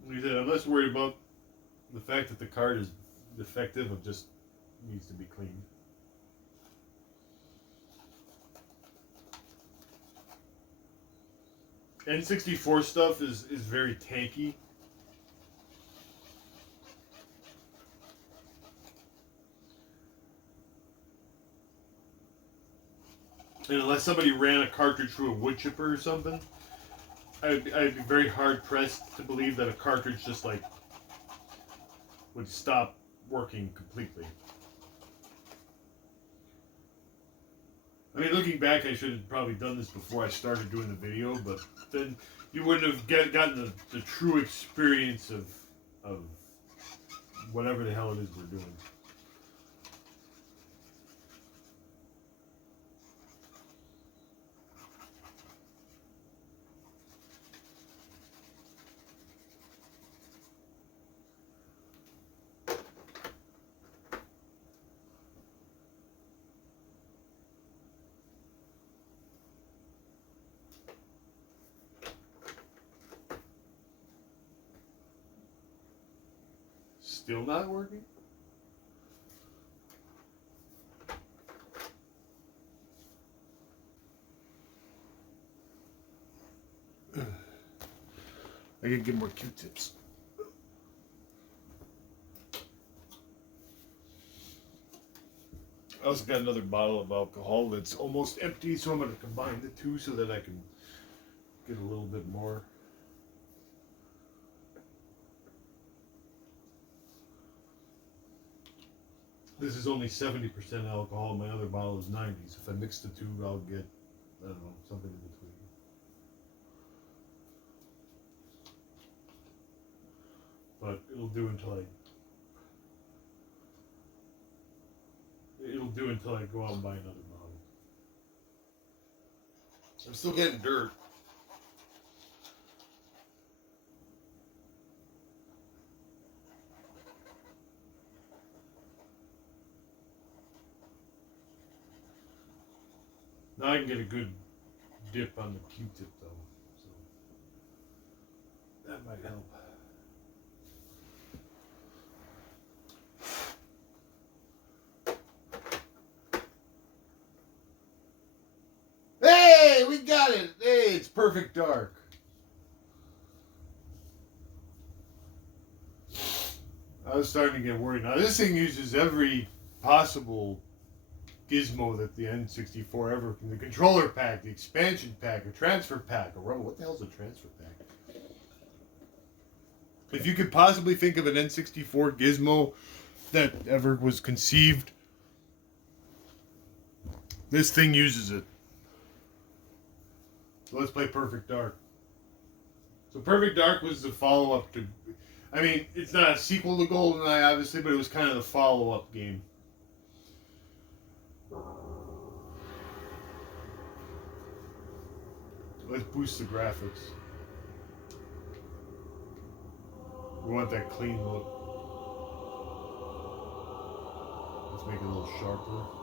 He said, I'm less worried about the fact that the card is defective, it just needs to be cleaned. N64 stuff is very tanky. And unless somebody ran a cartridge through a wood chipper or something, I'd be very hard pressed to believe that a cartridge just like would stop working completely. I mean, looking back, I should have probably done this before I started doing the video, but then you wouldn't have gotten the true experience of whatever the hell it is we're doing. Still not working? I gotta get more Q-tips. I also got another bottle of alcohol that's almost empty, so I'm gonna combine the two so that I can get a little bit more. This is only 70% alcohol. My other bottle is 90. So if I mix the two, I'll get, I don't know, something in between. But it'll do until I go out and buy another bottle. I'm still getting dirt. Now I can get a good dip on the Q-tip though, so that might help. Hey, we got it! Hey, it's perfect dark. I was starting to get worried. Now this thing uses every possible gizmo that the N64 ever, the controller pack, the expansion pack, a transfer pack, a rubber. What the hell's a transfer pack? If you could possibly think of an N64 gizmo that ever was conceived, this thing uses it. So let's play Perfect Dark. So Perfect Dark was the follow-up to, I mean, it's not a sequel to GoldenEye, obviously, but it was kind of the follow-up game. Let's boost the graphics. We want that clean look. Let's make it a little sharper.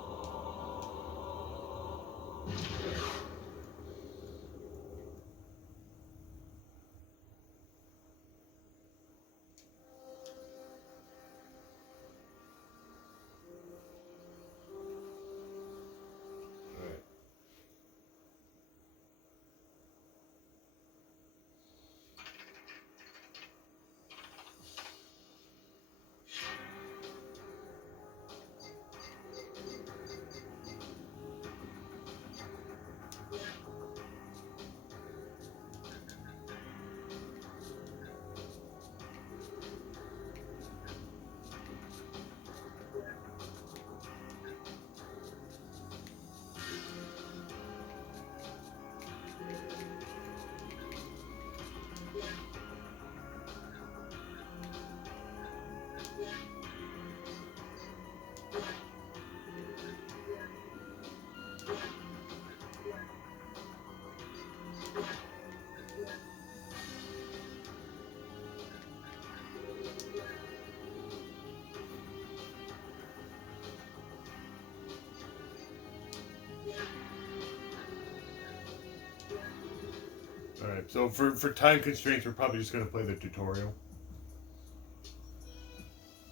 So for time constraints, we're probably just gonna play the tutorial.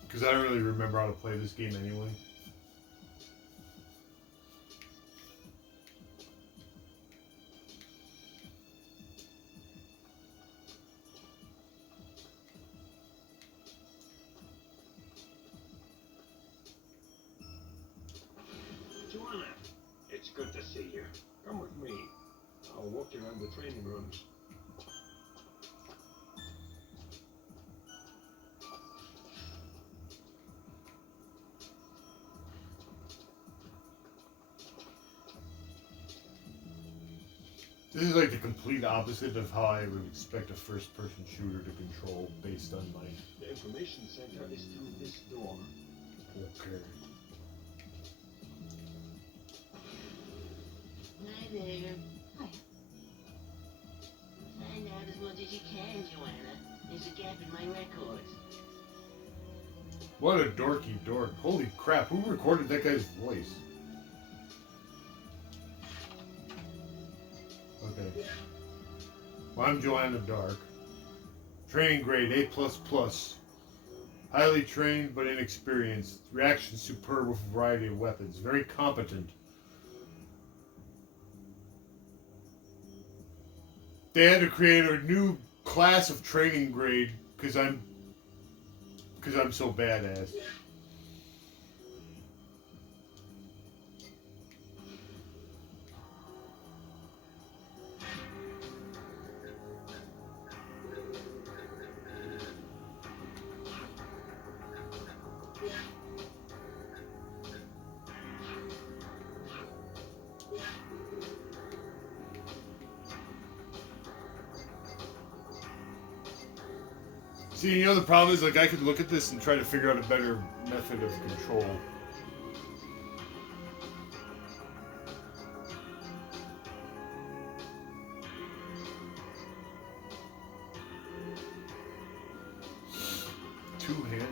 Because I don't really remember how to play this game anyway. Joanna, it's good to see you. Come with me. I'll walk you around the training rooms. This is like the complete opposite of how I would expect a first-person shooter to control based on my... The information center is through this door. Okay. Hi there. Hi. Find out as much as you can, Joanna. There's a gap in my records. What a dorky dork. Holy crap, who recorded that guy's voice? Okay. Well, I'm Joanna Dark. Training grade A++. Highly trained but inexperienced. Reaction superb with a variety of weapons. Very competent. They had to create a new class of training grade because I'm so badass. See, you know the problem is, like, I could look at this and try to figure out a better method of control. Two-handed.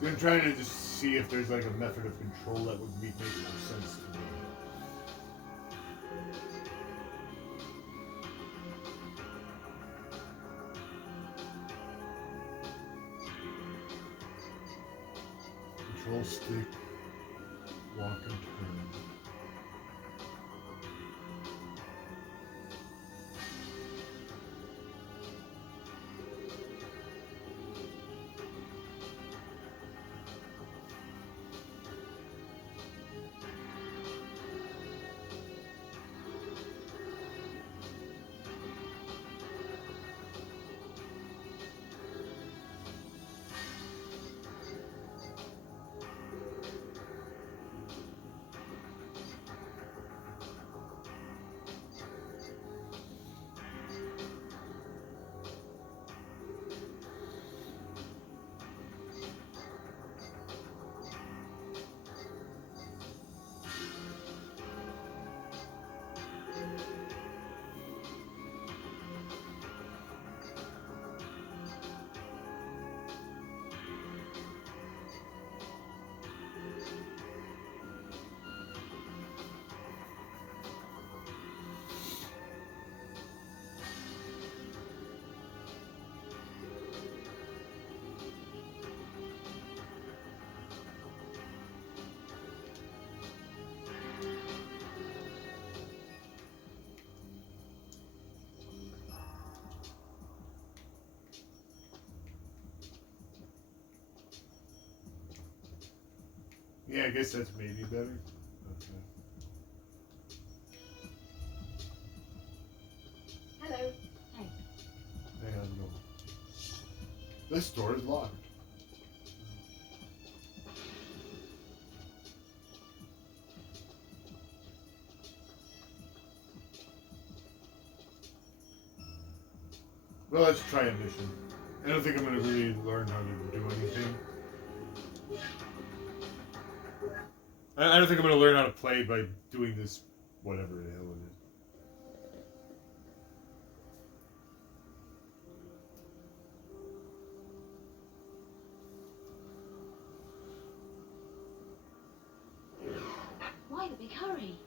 So I'm trying to just see if there's like a method of control that would make more sense to me. Control stick, walk and turn. Yeah, I guess that's maybe better. Okay. Hello. Hey. Hang on, no. This door is locked. Well, let's try a mission. I don't think I'm going to really learn how to do anything. I don't think I'm going to learn how to play by doing this, whatever the hell it is. Why the big hurry?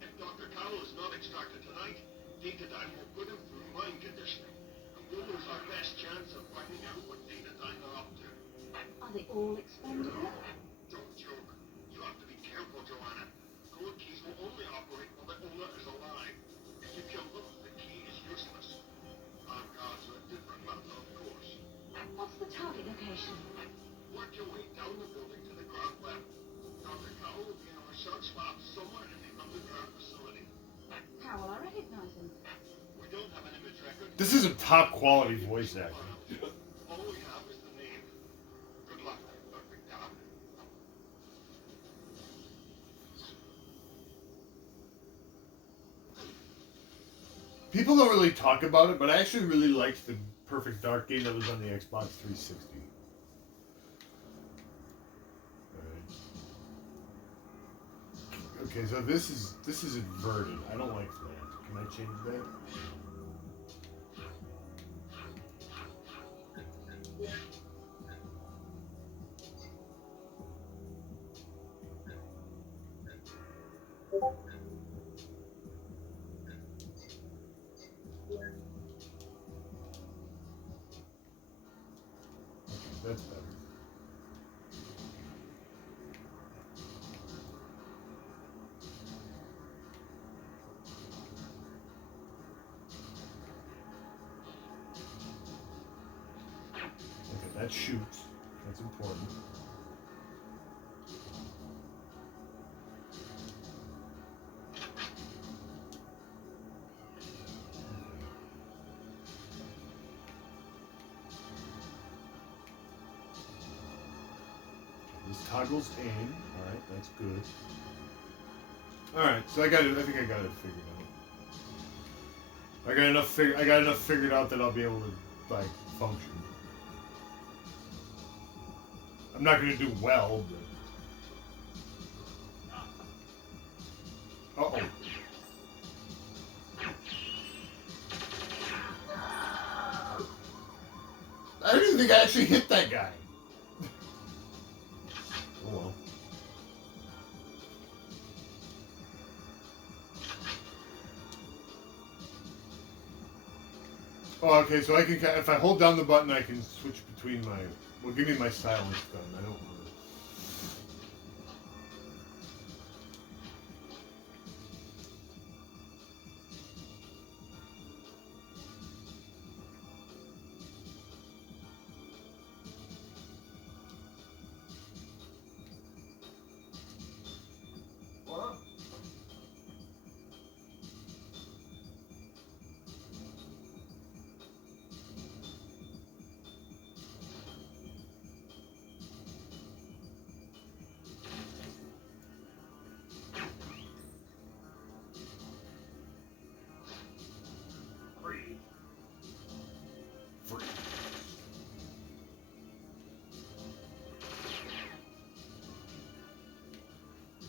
If Dr. Cowell is not extracted tonight, Datadyne will put him through mind conditioning, and we'll lose our best chance of finding out what Datadyne are up to. Are they all expendable? Don't joke. You have to be careful, Joanna. Code keys will only operate while the owner is alive. If you kill them, the key is useless. Our guards are a different matter, of course. What's the target location? Work your way down the building to the ground level. Dr. Cowell will be in a research lab somewhere in the underground facility. How will I recognize him? We don't have an image record. This is a top quality voice acting. All we have is the name. Good luck, Dr. Cowell. People don't really talk about it, but I actually really liked the Perfect Dark game that was on the Xbox 360. Alright. Okay, so this is inverted. I don't like that. Can I change that? That's better. Okay, that shoots. That's important. This toggles aim. Alright, that's good. Alright, so I got it. I think I got it figured out. I got enough figured out that I'll be able to like function. I'm not gonna do well, but uh-oh. I don't even think I actually hit that guy. Oh well. Oh, okay, so I can, if I hold down the button, I can switch between my, well, give me my silence gun. I don't want to.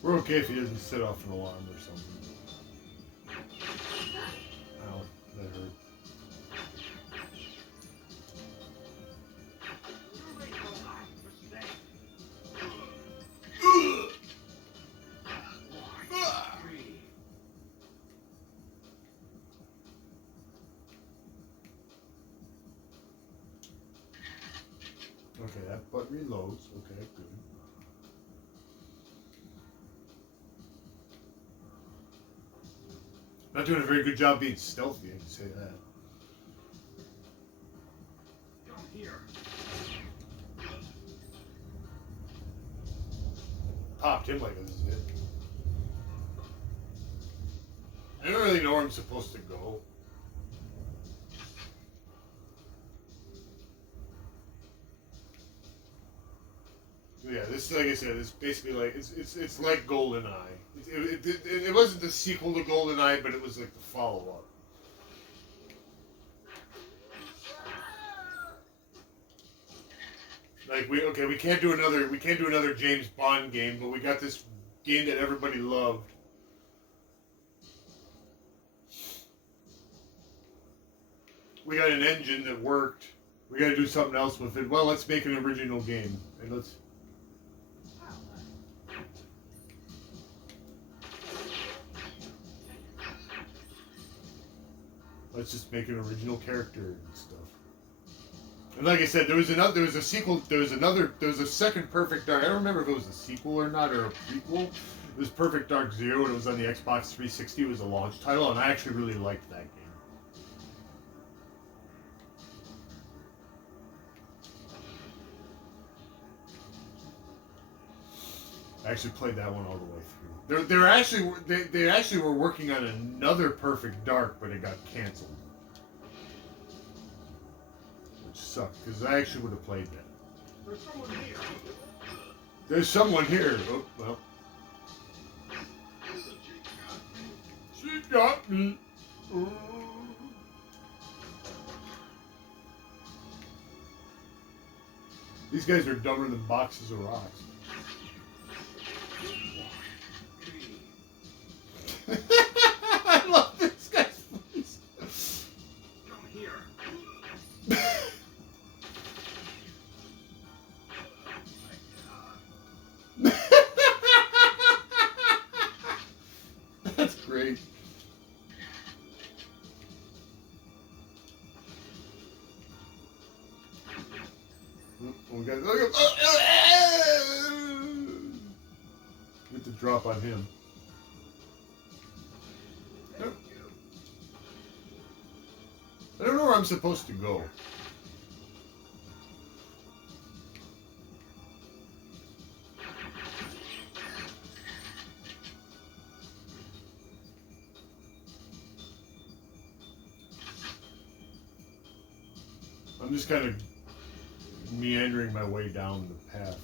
We're okay if he doesn't set off an alarm or something. Ow, that hurt. You make the last mistake. Okay, that button reloads. Okay, good. Not doing a very good job being stealthy, I can say that. Come here. Popped him like a zip. I don't really know where I'm supposed to go. So yeah, this, like I said, it's basically like it's like GoldenEye. It wasn't the sequel to GoldenEye, but it was like the follow-up. Like we can't do another James Bond game, but we got this game that everybody loved. We got an engine that worked. We got to do something else with it. Well, let's make an original game and let's just make an original character and stuff. And like I said, there was a sequel, there was a second Perfect Dark. I don't remember if it was a sequel or not, or a prequel. It was Perfect Dark Zero, and it was on the Xbox 360. It was a launch title, and I actually really liked that game. I actually played that one all the way through. They actually were working on another Perfect Dark, but it got canceled. Sucked, because I actually would have played that. There's someone here. There's someone here. Oh, well. She got me. Ooh. These guys are dumber than boxes of rocks. I love this guy's voice. Come here. That's great. We got get the drop on him. I don't know where I'm supposed to go. I'm just kind of meandering my way down the path.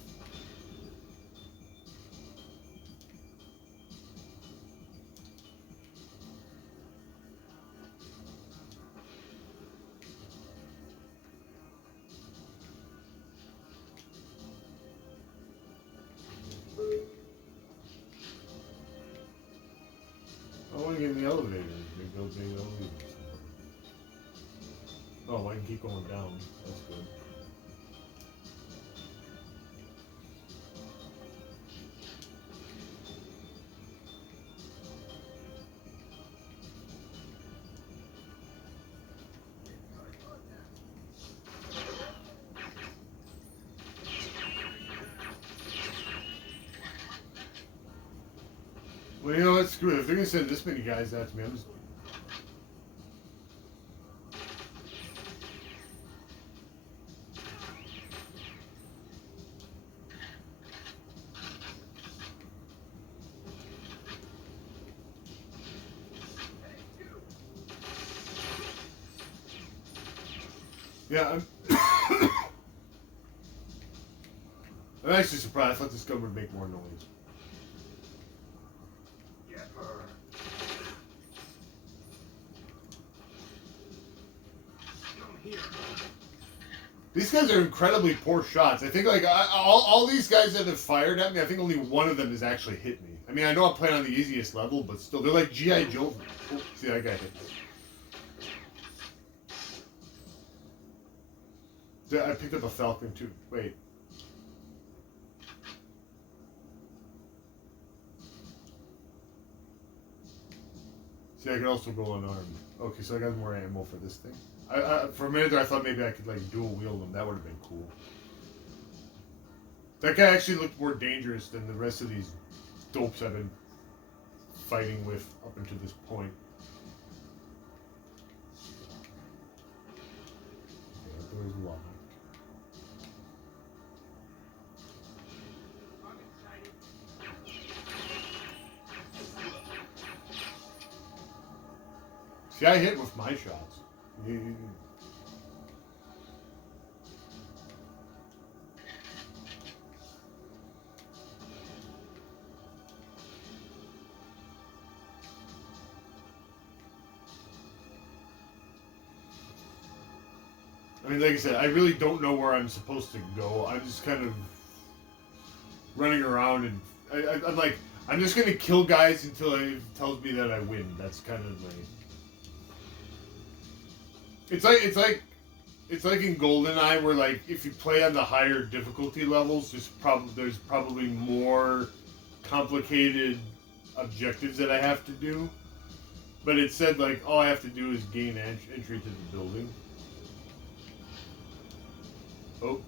I want to get in the elevator. Maybe they'll be the elevator. Oh, I can keep going down. That's good. Well, you know what? Screw it. If they're gonna send this many guys after me, I'm just. Yeah, I'm actually surprised. I thought this gun would make more noise. Get her. Come here. These guys are incredibly poor shots. I think like all these guys that have fired at me, I think only one of them has actually hit me. I mean, I know I'm playing on the easiest level, but still, they're like G.I. Joe. Oh, see, that guy hit me. I picked up a Falcon too. Wait. See, I can also go unarmed. Okay, so I got more ammo for this thing. For a minute there, I thought maybe I could like dual wield them. That would have been cool. That guy actually looked more dangerous than the rest of these dopes I've been fighting with up until this point. Yeah, that door's locked. I'm excited. See, I hit with my shots. I mean, like I said, I really don't know where I'm supposed to go. I'm just kind of running around, and I'm like, I'm just gonna kill guys until it tells me that I win. That's kind of my. It's like in GoldenEye, where like if you play on the higher difficulty levels, there's probably more complicated objectives that I have to do. But it said like all I have to do is gain entry to the building. Oh.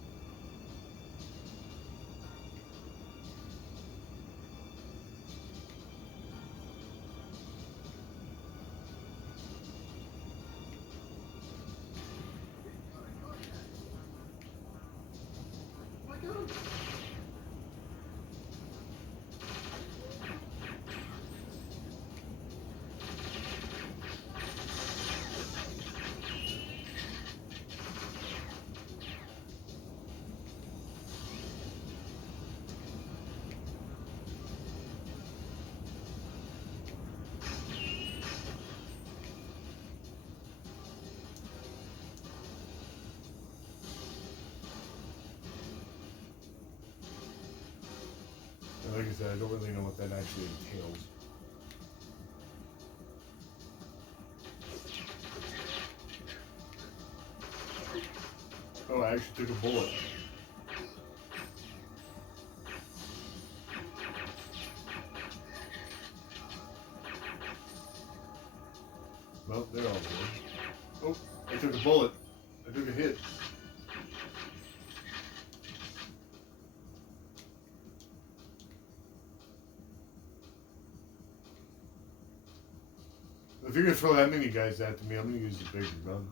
Like I said, I don't really know what that actually entails. Oh, I actually took a bullet. Well, they're all dead. Oh, I took a bullet. I took a hit. If you're gonna throw that many guys after me, I'm gonna use the bigger gun.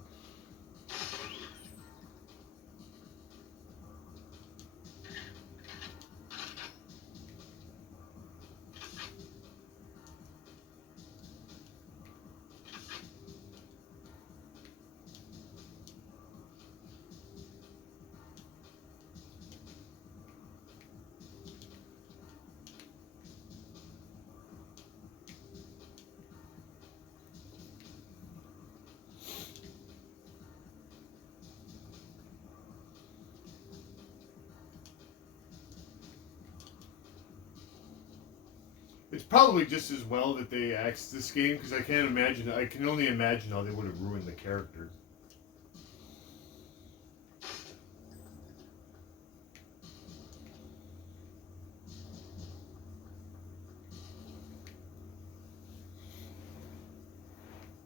It's probably just as well that they axed this game, because I can only imagine how they would have ruined the character.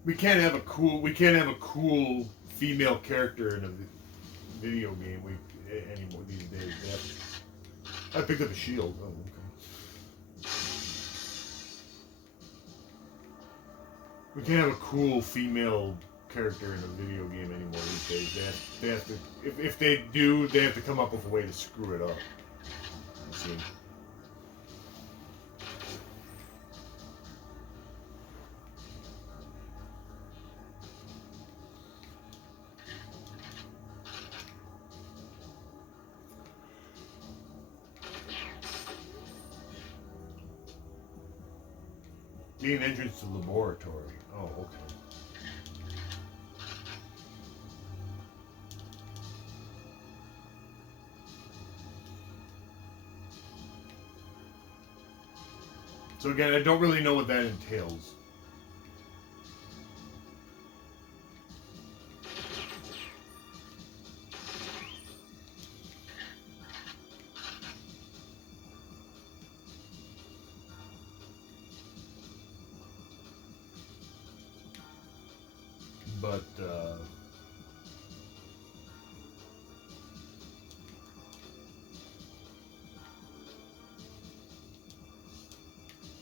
We can't have a cool female character in a video game anymore these days. Yeah. I picked up a shield. Oh, okay. We can't have a cool female character in a video game anymore these days. They have to. If they do, they have to come up with a way to screw it up. See. Gain entrance to the laboratory. Oh, okay. So again, I don't really know what that entails. But,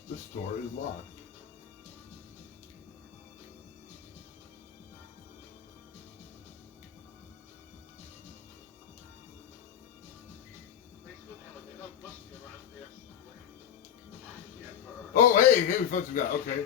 this door is locked. Must be around there somewhere. Oh, hey, we found some guy. Okay.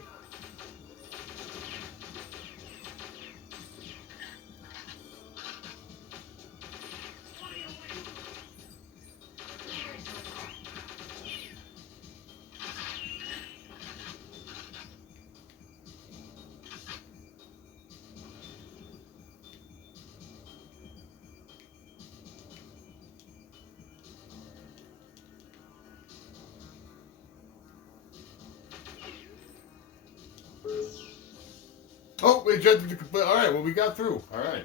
Oh, we just all right. Well, we got through. All right.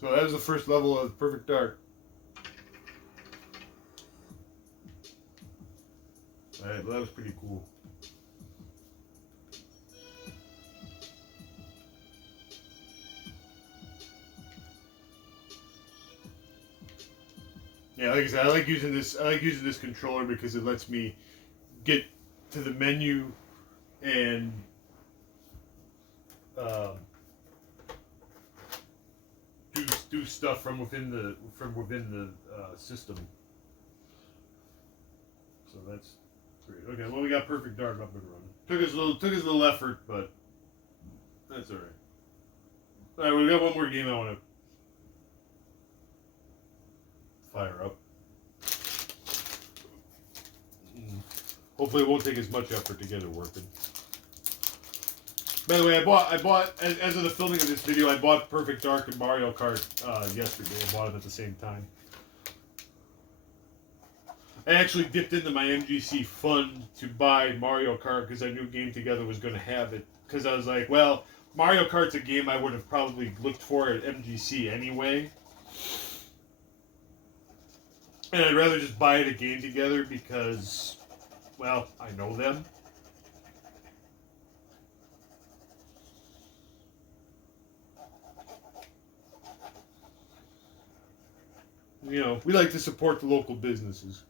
So that was the first level of Perfect Dark. Alright, well, that was pretty cool. Yeah, like I said, I like using this controller because it lets me get to the menu and do stuff from within the system. So that's great. Okay, well we got Perfect Dark up and running. Took us a little effort, but that's all right. All right, we got one more game I want to fire up. Hopefully, it won't take as much effort to get it working. By the way, I bought as of the filming of this video, I bought Perfect Dark and Mario Kart yesterday. I bought them at the same time. I actually dipped into my MGC fund to buy Mario Kart because I knew Game Together was going to have it. Because I was like, well, Mario Kart's a game I would have probably looked for at MGC anyway. And I'd rather just buy it at Game Together because, well, I know them. You know, we like to support the local businesses.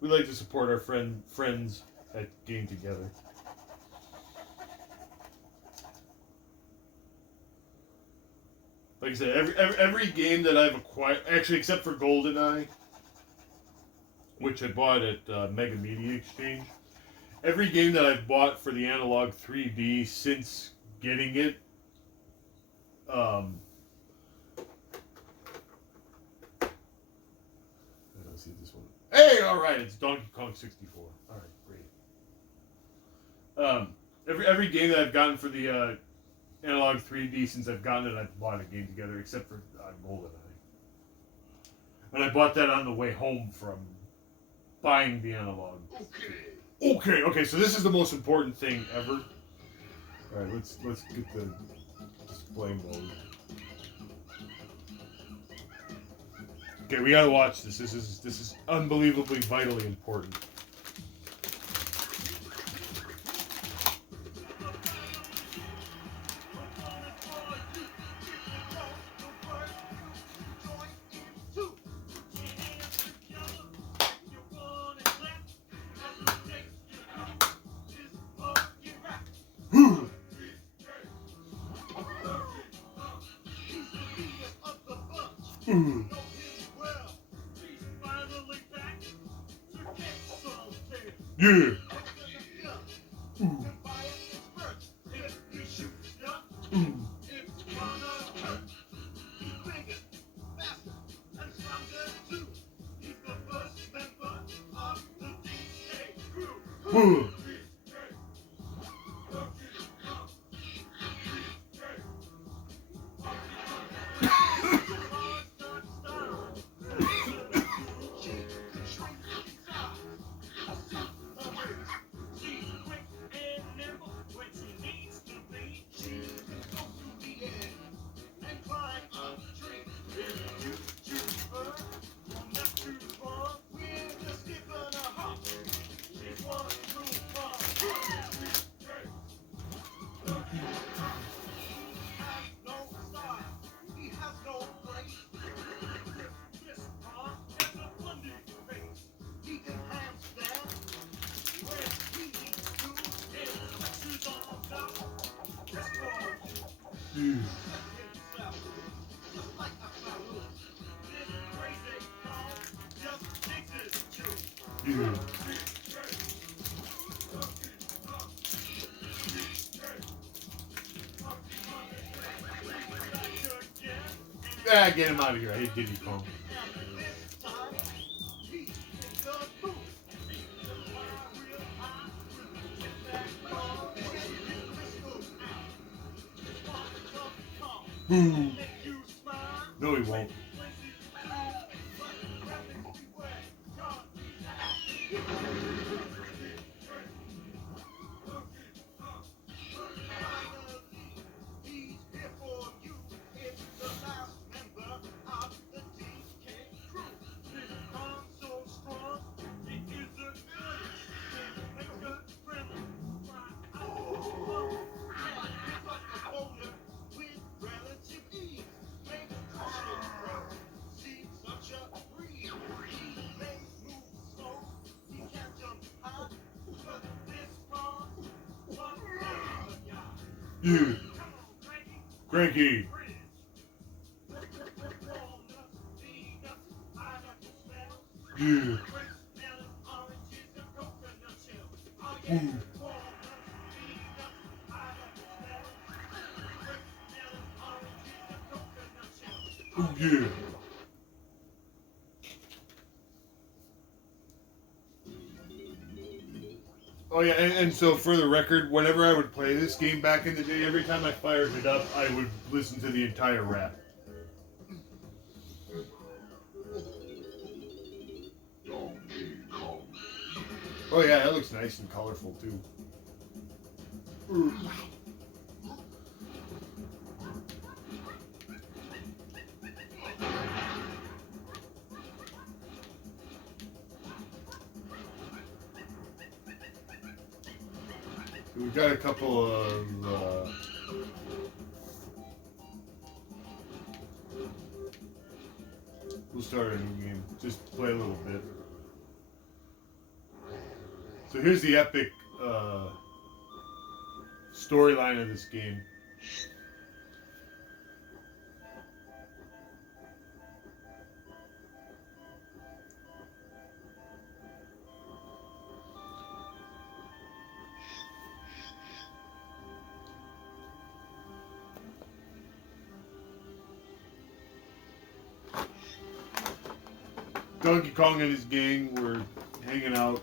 We like to support our friends at Game Together. Like I said, every game that I've acquired, actually except for GoldenEye, which I bought at Mega Media Exchange, every game that I've bought for the Analogue 3D since getting it, I don't see this one. Hey, all right, it's Donkey Kong 64. All right, great. Every game that I've gotten for the Analogue 3D since I've gotten it, I've bought a Game Together, except for GoldenEye. And I bought that on the way home from buying the Analogue. Okay, so this is the most important thing ever. Alright, let's get the display mode. Okay, we gotta watch this. This is unbelievably vitally important. Yeah. Get him out of here. I hate Diddy Kong. Boom. No, he won't. Yeah. Cranky. Yeah. Boom. Oh yeah. Oh yeah, and so for the record, whenever I would play this game back in the day, every time I fired it up, I would listen to the entire rap. Oh yeah, it looks nice and colorful too. We've got a couple of we'll start a new game. Just play a little bit. So here's the epic storyline of this game. Donkey Kong and his gang were hanging out.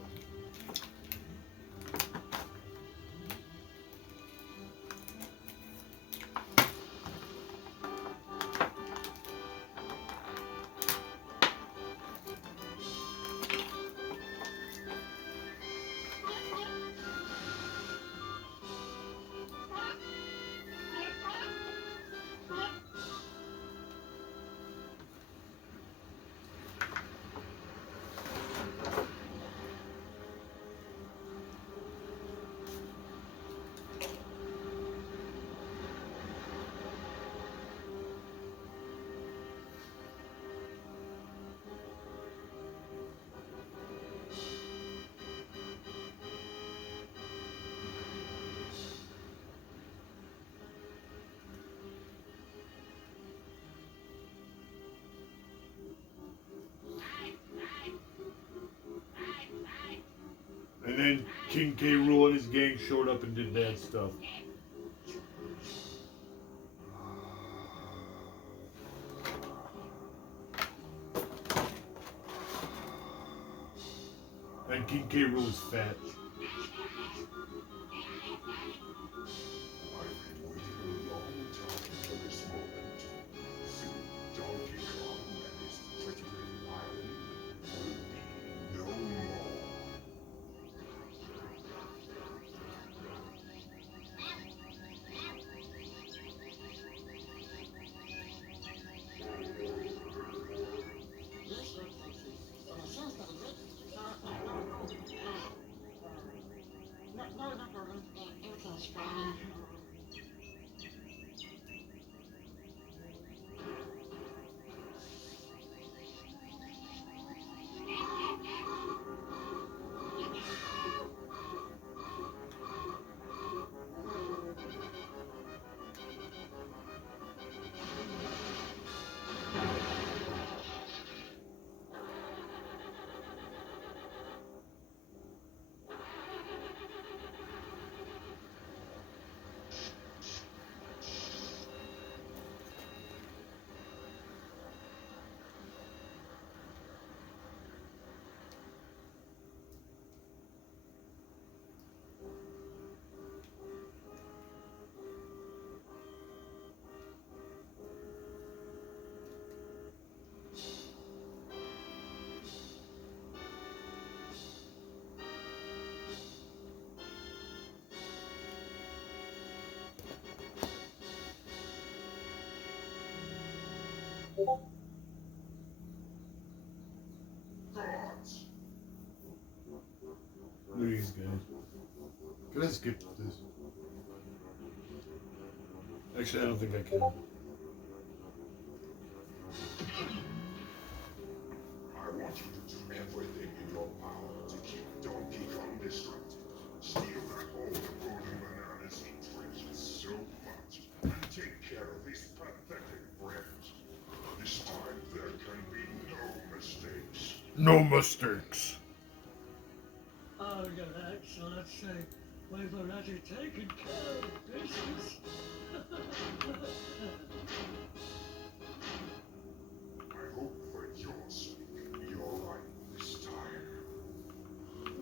And then King K. Rool and his gang showed up and did bad stuff. And King K. Rool is fat. Frauds. Look at these guys. Could I skip this? Actually, I don't think I can. I want you to do everything in your power to keep Donkey Kong distracted. Steal that bowl of golden bananas he treasures so much, and take care of his pathetic friends. This time there can be no mistakes. No mistakes. Oh, Your Excellency, we've already taken care of business. I hope for your sake you're right this time.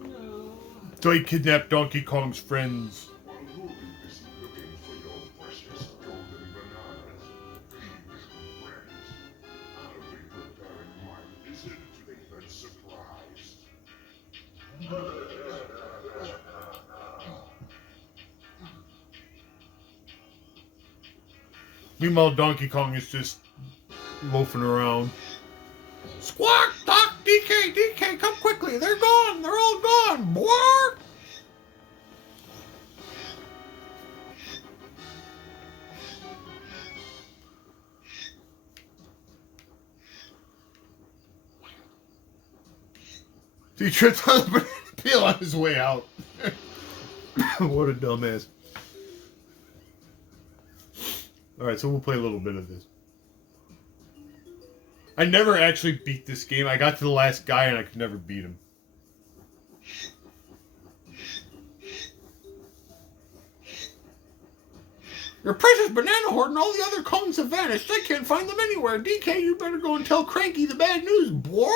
No. So he kidnapped Donkey Kong's friends. While you'll be busy looking for your precious golden bananas, these friends, I'll be preparing my visit to the event surprise. Meanwhile, Donkey Kong is just loafing around. Squawk! Doc! DK! DK! Come quickly! They're gone! They're all gone! Boy! He tripped on the banana peel on his way out. What a dumbass. Alright, so we'll play a little bit of this. I never actually beat this game. I got to the last guy and I could never beat him. Your precious banana hoard and all the other Kongs have vanished. I can't find them anywhere. DK, you better go and tell Cranky the bad news, boy.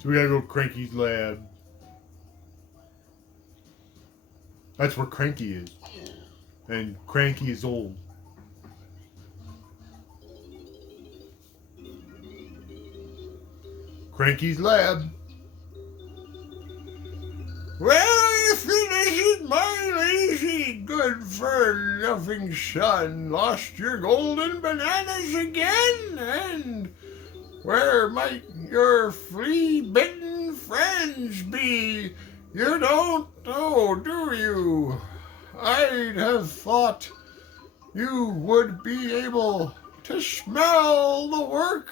So we gotta go to Cranky's lab. That's where Cranky is. And Cranky is old. Cranky's lab. Well, you finished my lazy, good for nothing son. Lost your golden bananas again, and where might your flea-bitten friends be? You don't know, do you? I'd have thought you would be able to smell the work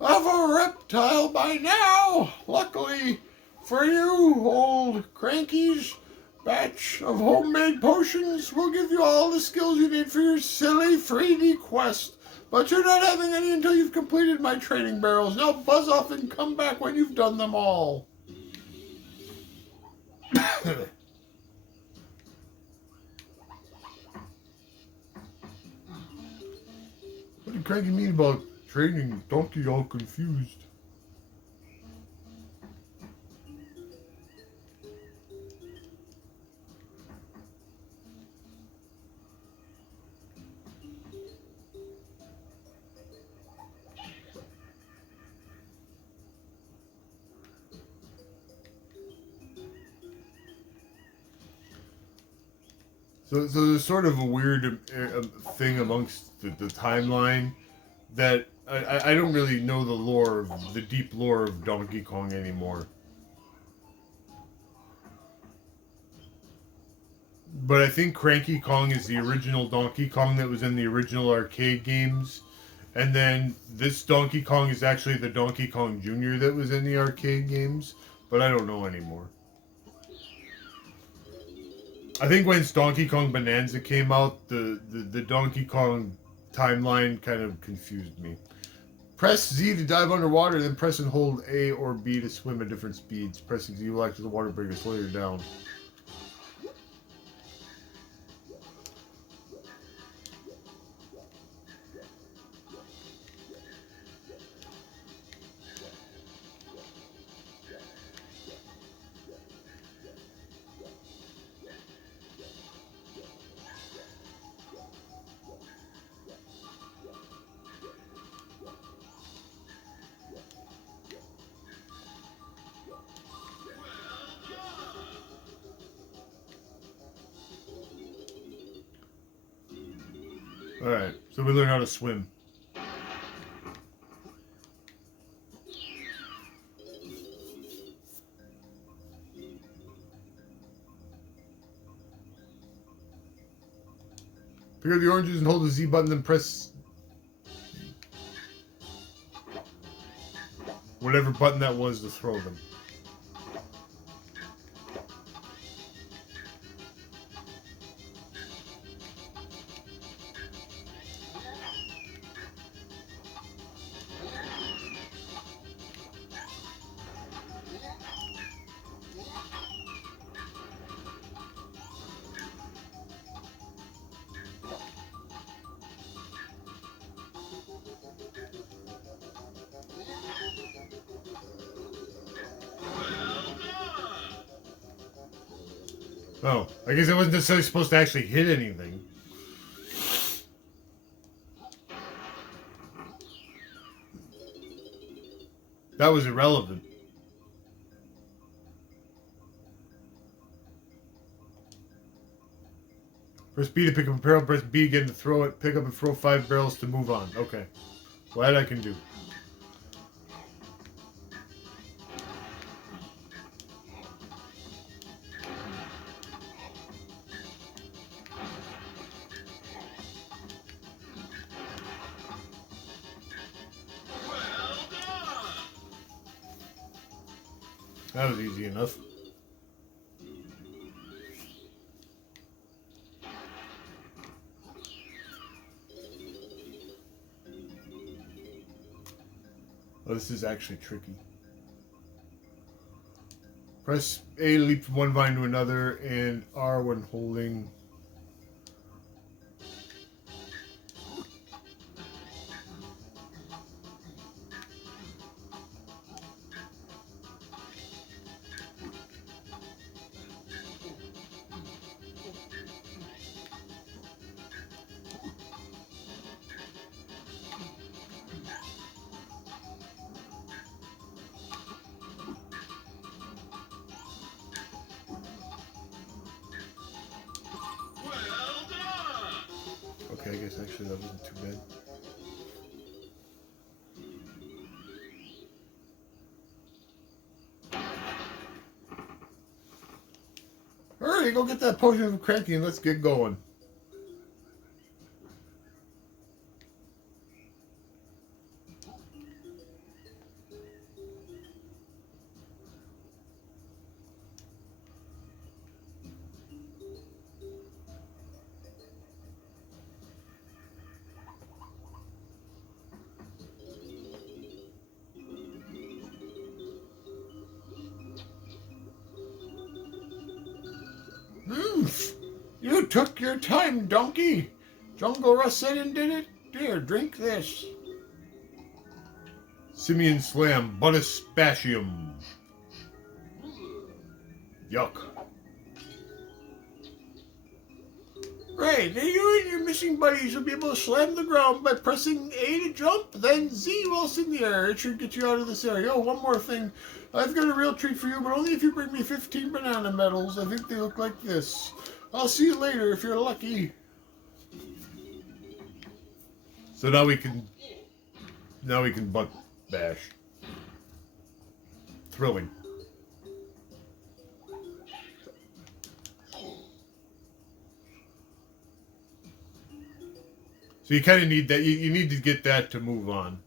of a reptile by now. Luckily for you, old Cranky's batch of homemade potions will give you all the skills you need for your silly 3D quest. But you're not having any until you've completed my training barrels. Now buzz off and come back when you've done them all. What did Cranky mean about training? Donkey all confused. So there's sort of a weird thing amongst the timeline that I don't really know the lore, the deep lore of Donkey Kong anymore. But I think Cranky Kong is the original Donkey Kong that was in the original arcade games. And then this Donkey Kong is actually the Donkey Kong Jr. that was in the arcade games. But I don't know anymore. I think when Donkey Kong Bonanza came out, the Donkey Kong timeline kind of confused me. Press Z to dive underwater, then press and hold A or B to swim at different speeds. Pressing Z will act as a water break to slow you down. Alright, so we learn how to swim. Pick up the oranges and hold the Z button, then press whatever button that was to throw them. Oh, I guess I wasn't necessarily supposed to actually hit anything. That was irrelevant. Press B to pick up a barrel, press B again to throw it, pick up and throw 5 barrels to move on. Okay. Well, that I can do. That was easy enough. Oh, this is actually tricky. Press A to leap from one vine to another, and R when holding. Okay, I guess actually that wasn't too bad. Hurry, go get that potion of cranky and let's get going. You took your time, donkey. Jungle Russ said and did it. Here, drink this. Simian Slam, Buttaspatium. Yuck. Right, now you and your missing buddies will be able to slam the ground by pressing A to jump, then Z whilst in the air. It should get you out of this area. Oh, one more thing. I've got a real treat for you, but only if you bring me 15 banana medals. I think they look like this. I'll see you later if you're lucky. So now we can butt bash. Thrilling. So you kind of need that. You need to get that to move on.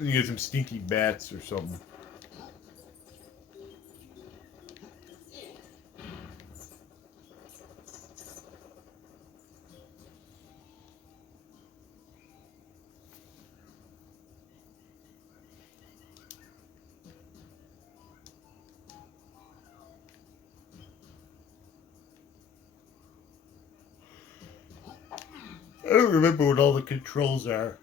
You get some stinky bats or something. I don't remember what all the controls are.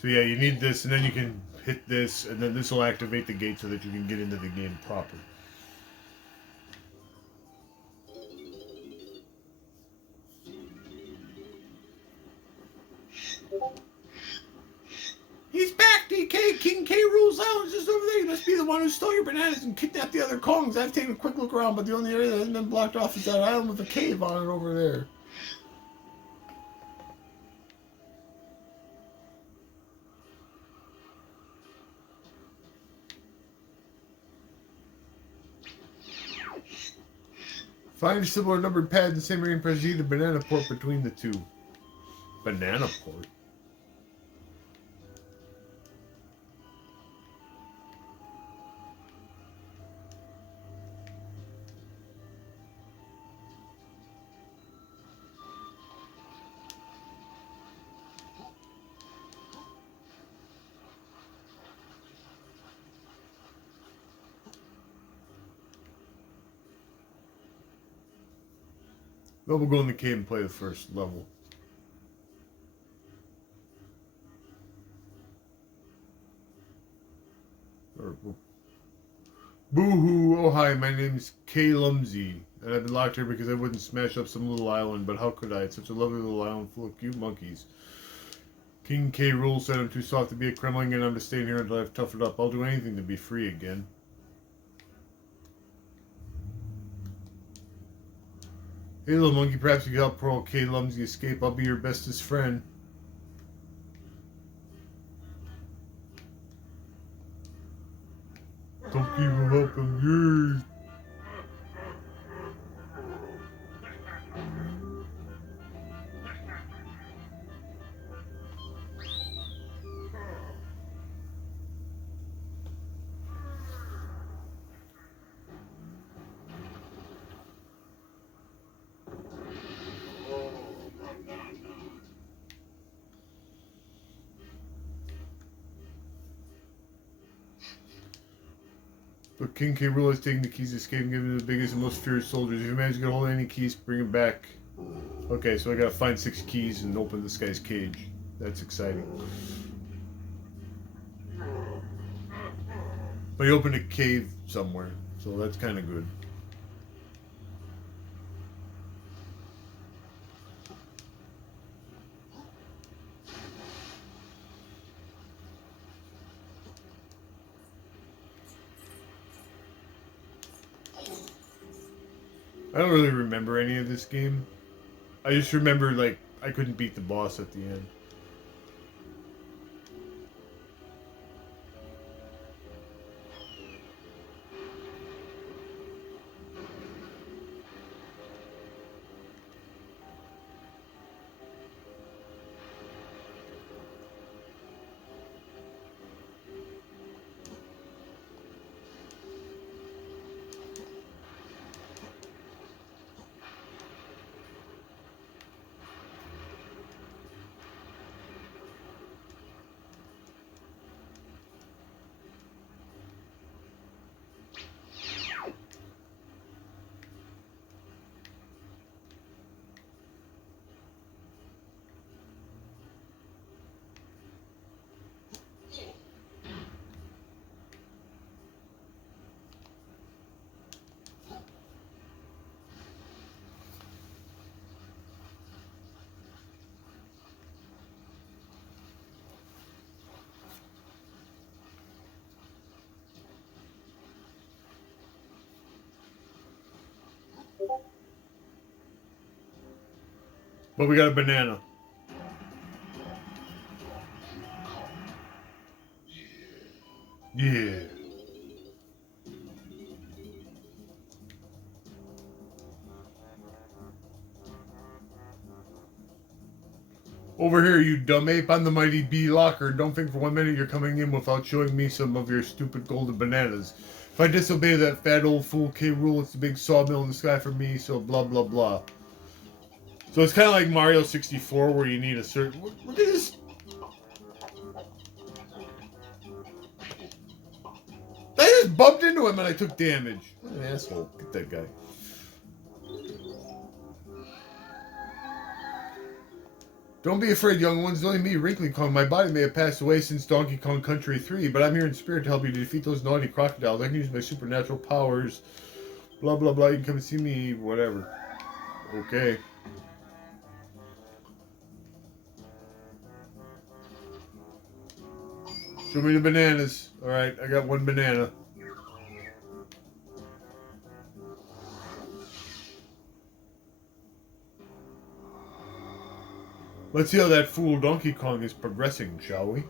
So yeah, you need this, and then you can hit this, and then this will activate the gate so that you can get into the game proper. He's back, DK! King K. Rool's Island is over there. You must be the one who stole your bananas and kidnapped the other Kongs. I've taken a quick look around, but the only area that hasn't been blocked off is that island with a cave on it over there. Find a similar numbered pad in the same area and press Z to banana port between the two. Banana port? Well, we'll go in the cave and play the first level. Boo-hoo! Oh hi, my name's Kay Lumsey, and I've been locked here because I wouldn't smash up some little island, but how could I? It's such a lovely little island full of cute monkeys. King K. Rool said I'm too soft to be a Kremling and I'm to stay here until I've toughened up. I'll do anything to be free again. Hey little monkey, perhaps you can help poor old K. Lumsey escape. I'll be your bestest friend. Don't give him help him, yay! But King K. Rool is taking the keys to escape and giving them to the biggest and most fierce soldiers. If you manage to get hold of any keys, bring them back. Okay, so I gotta find 6 keys and open this guy's cage. That's exciting. But he opened a cave somewhere, so that's kind of good. I don't really remember any of this game. I just remember, like, I couldn't beat the boss at the end. But we got a banana. Yeah. Over here, you dumb ape. I'm the mighty bee locker. Don't think for 1 minute you're coming in without showing me some of your stupid golden bananas. If I disobey that fat old fool K. Rool, it's the big sawmill in the sky for me, so blah blah blah. So it's kind of like Mario 64 where you need a certain... Look at this! I just bumped into him and I took damage. What an asshole. Get that guy. Don't be afraid, young ones. It's only me, Wrinkly Kong. My body may have passed away since Donkey Kong Country 3, but I'm here in spirit to help you to defeat those naughty crocodiles. I can use my supernatural powers. Blah, blah, blah. You can come and see me, whatever. Okay. Show me the bananas. Alright, I got one banana. Let's see how that fool Donkey Kong is progressing, shall we?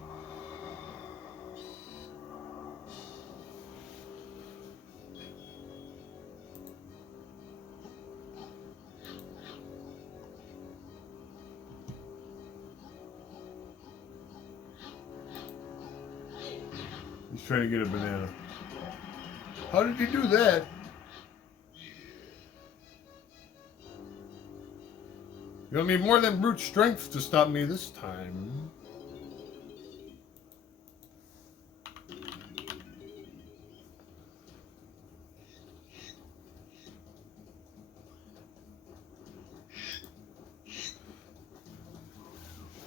He's trying to get a banana. How did you do that? You don't need more than brute strength to stop me this time.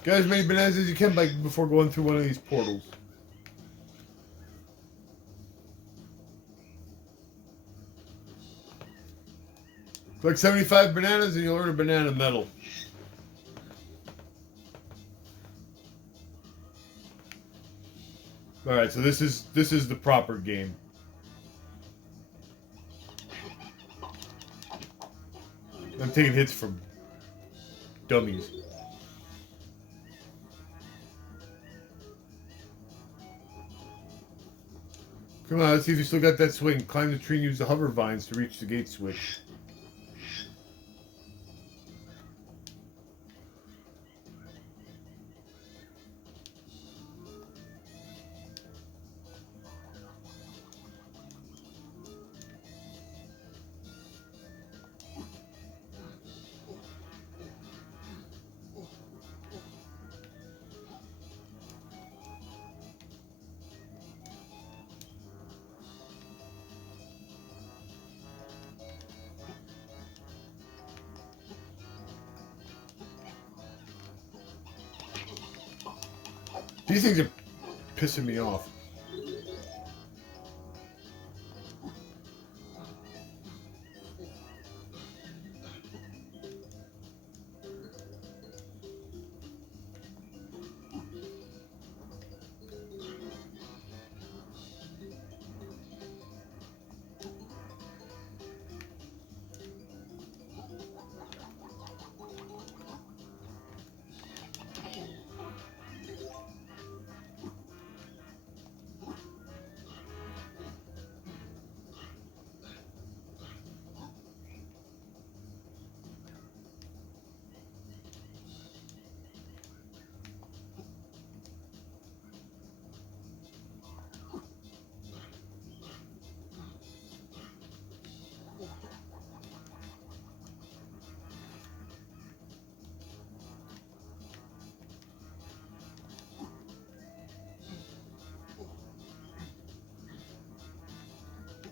Get as many bananas as you can before going through one of these portals. Collect 75 bananas and you'll earn a banana medal. Alright, so this is the proper game. I'm taking hits from dummies. Come on, let's see if you still got that swing. Climb the tree and use the hover vines to reach the gate switch. These things are pissing me off.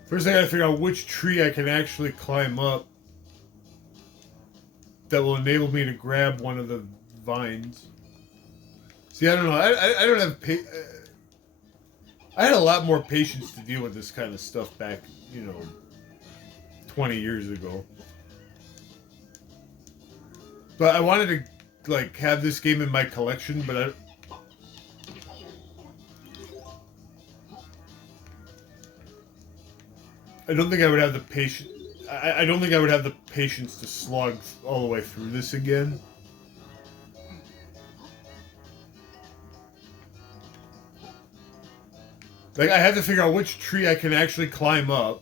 First I gotta figure out which tree I can actually climb up that will enable me to grab one of the vines. See, I don't know. I don't have I had a lot more patience to deal with this kind of stuff back, 20 years ago. But I wanted to, have this game in my collection, but I don't think I would have the patience. I don't think I would have the patience to slog all the way through this again. I have to figure out which tree I can actually climb up,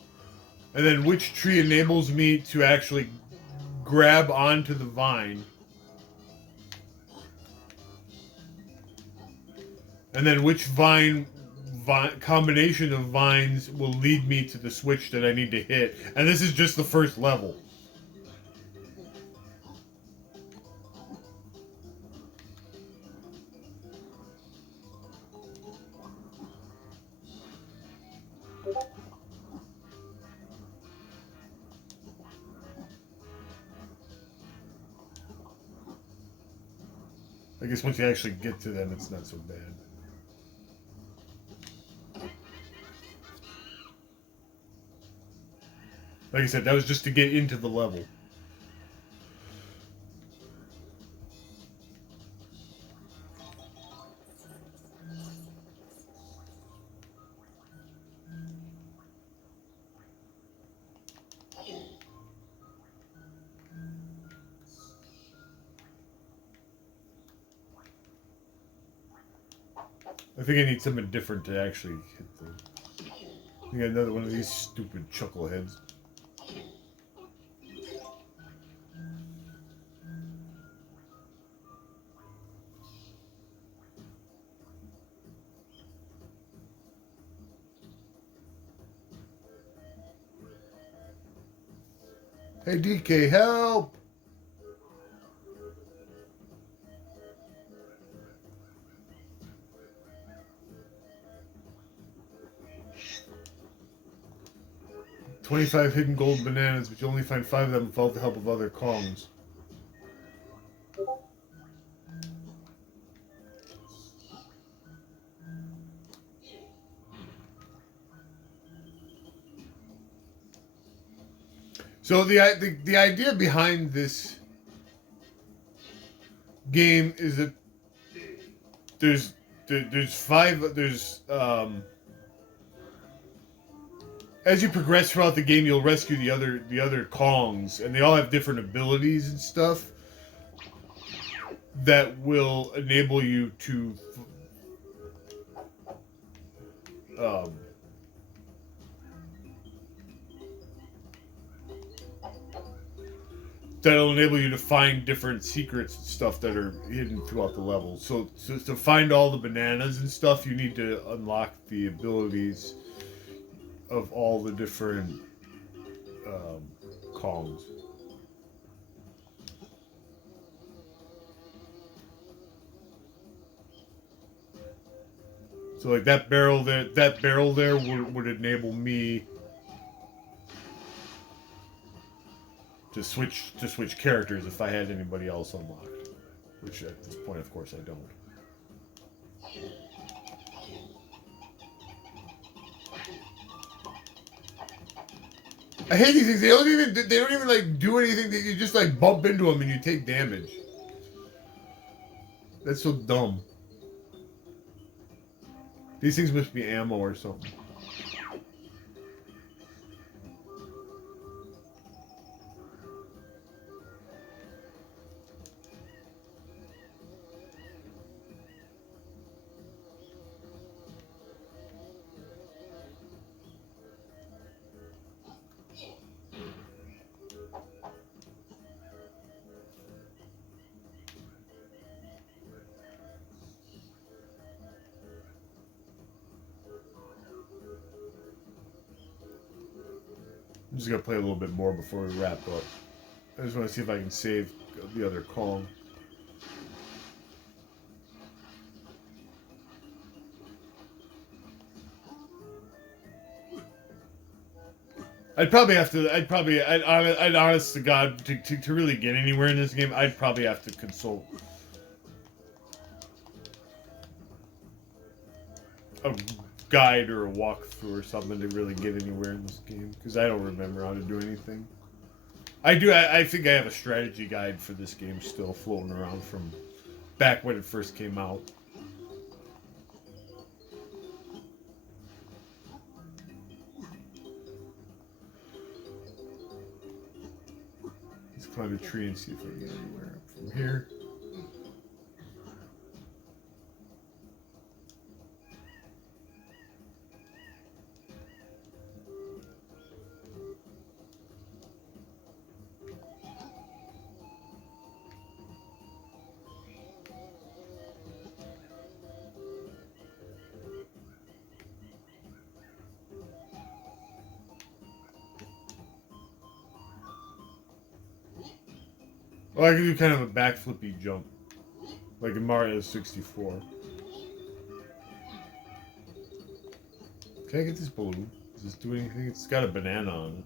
and then which tree enables me to actually grab onto the vine. And then which combination of vines will lead me to the switch that I need to hit. And this is just the first level. I guess once you actually get to them, it's not so bad. Like I said, that was just to get into the level. think I need something different to actually hit the... I got another one of these stupid chuckleheads. Hey DK, help! "25 hidden gold bananas, but you only find 5 of them without the help of other Kongs." So the idea behind this game is that there's 5 as you progress throughout the game, you'll rescue the other Kongs, and they all have different abilities and stuff that will enable you to that'll enable you to find different secrets and stuff that are hidden throughout the level. So to find all the bananas and stuff, you need to unlock the abilities of all the different Kongs. So like that barrel there would enable me to switch characters if I had anybody else unlocked, which at this point, of course, I don't. I hate these things. They don't even like do anything. You just like bump into them and you take damage. That's so dumb. These things must be ammo or something. I'm just gonna play a little bit more before we wrap up. I just want to see if I can save the other Kong. I'd honest to God, to really get anywhere in this game, I'd probably have to consult a guide or a walkthrough or something to really get anywhere in this game, because I don't remember how to do anything. I think I have a strategy guide for this game still floating around from back when it first came out. Let's climb a tree and see if I can get anywhere up from here. Well, I can do kind of a backflippy jump, like in Mario 64. Can I get this balloon? Does this do anything? It's got a banana on it.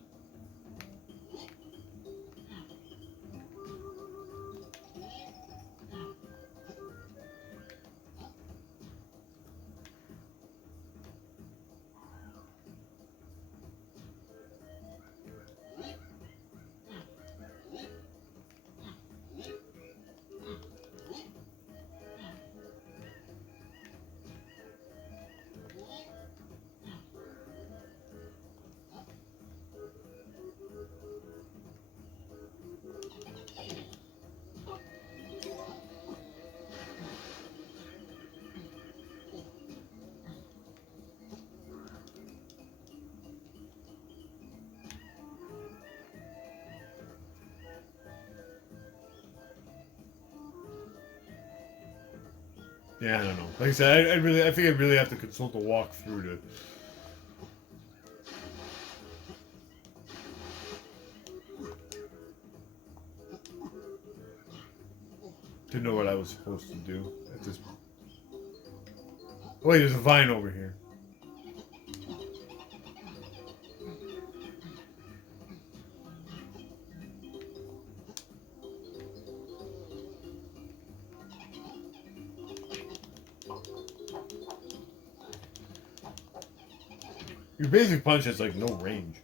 Yeah, I don't know. Like I said, I think I really have to consult a walkthrough to know what I was supposed to do at this point. Oh, wait, there's a vine over here. Your basic punch has like no range.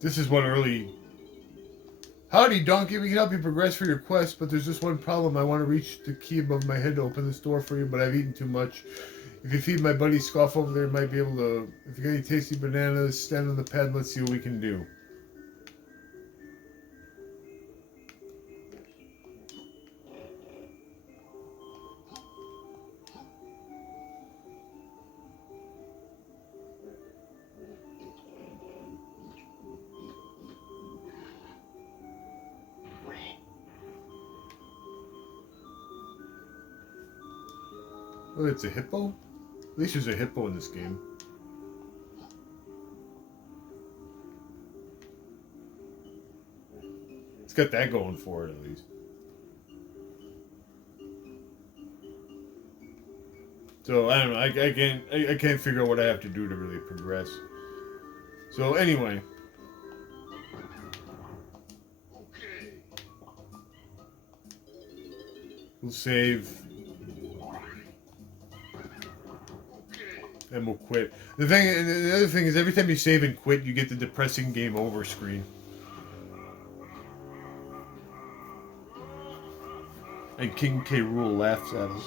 This is one early. Howdy, donkey. We can help you progress for your quest, but there's just one problem. I want to reach the key above my head to open this door for you, but I've eaten too much. If you feed my buddy Scoff over there, you might be able to. If you got any tasty bananas, stand on the pad. Let's see what we can do. Oh, it's a hippo? At least there's a hippo in this game. It's got that going for it, at least. So, I don't know. I can't figure out what I have to do to really progress. So, anyway. Okay. We'll save. And we'll quit. The other thing is, every time you save and quit, you get the depressing game over screen. And King K. Rool laughs at us.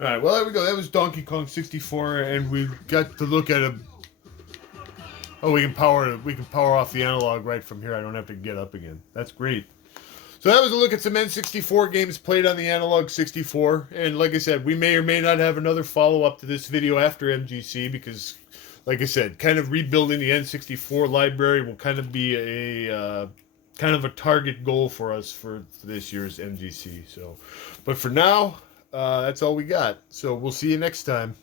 Alright, well there we go. That was Donkey Kong 64, and we got to look at a. Oh, we can power off the analog right from here. I don't have to get up again. That's great. So that was a look at some N64 games played on the Analog 64. And like I said, we may or may not have another follow-up to this video after MGC because, like I said, kind of rebuilding the N64 library will kind of be a target goal for us for this year's MGC. So, but for now, that's all we got. So we'll see you next time.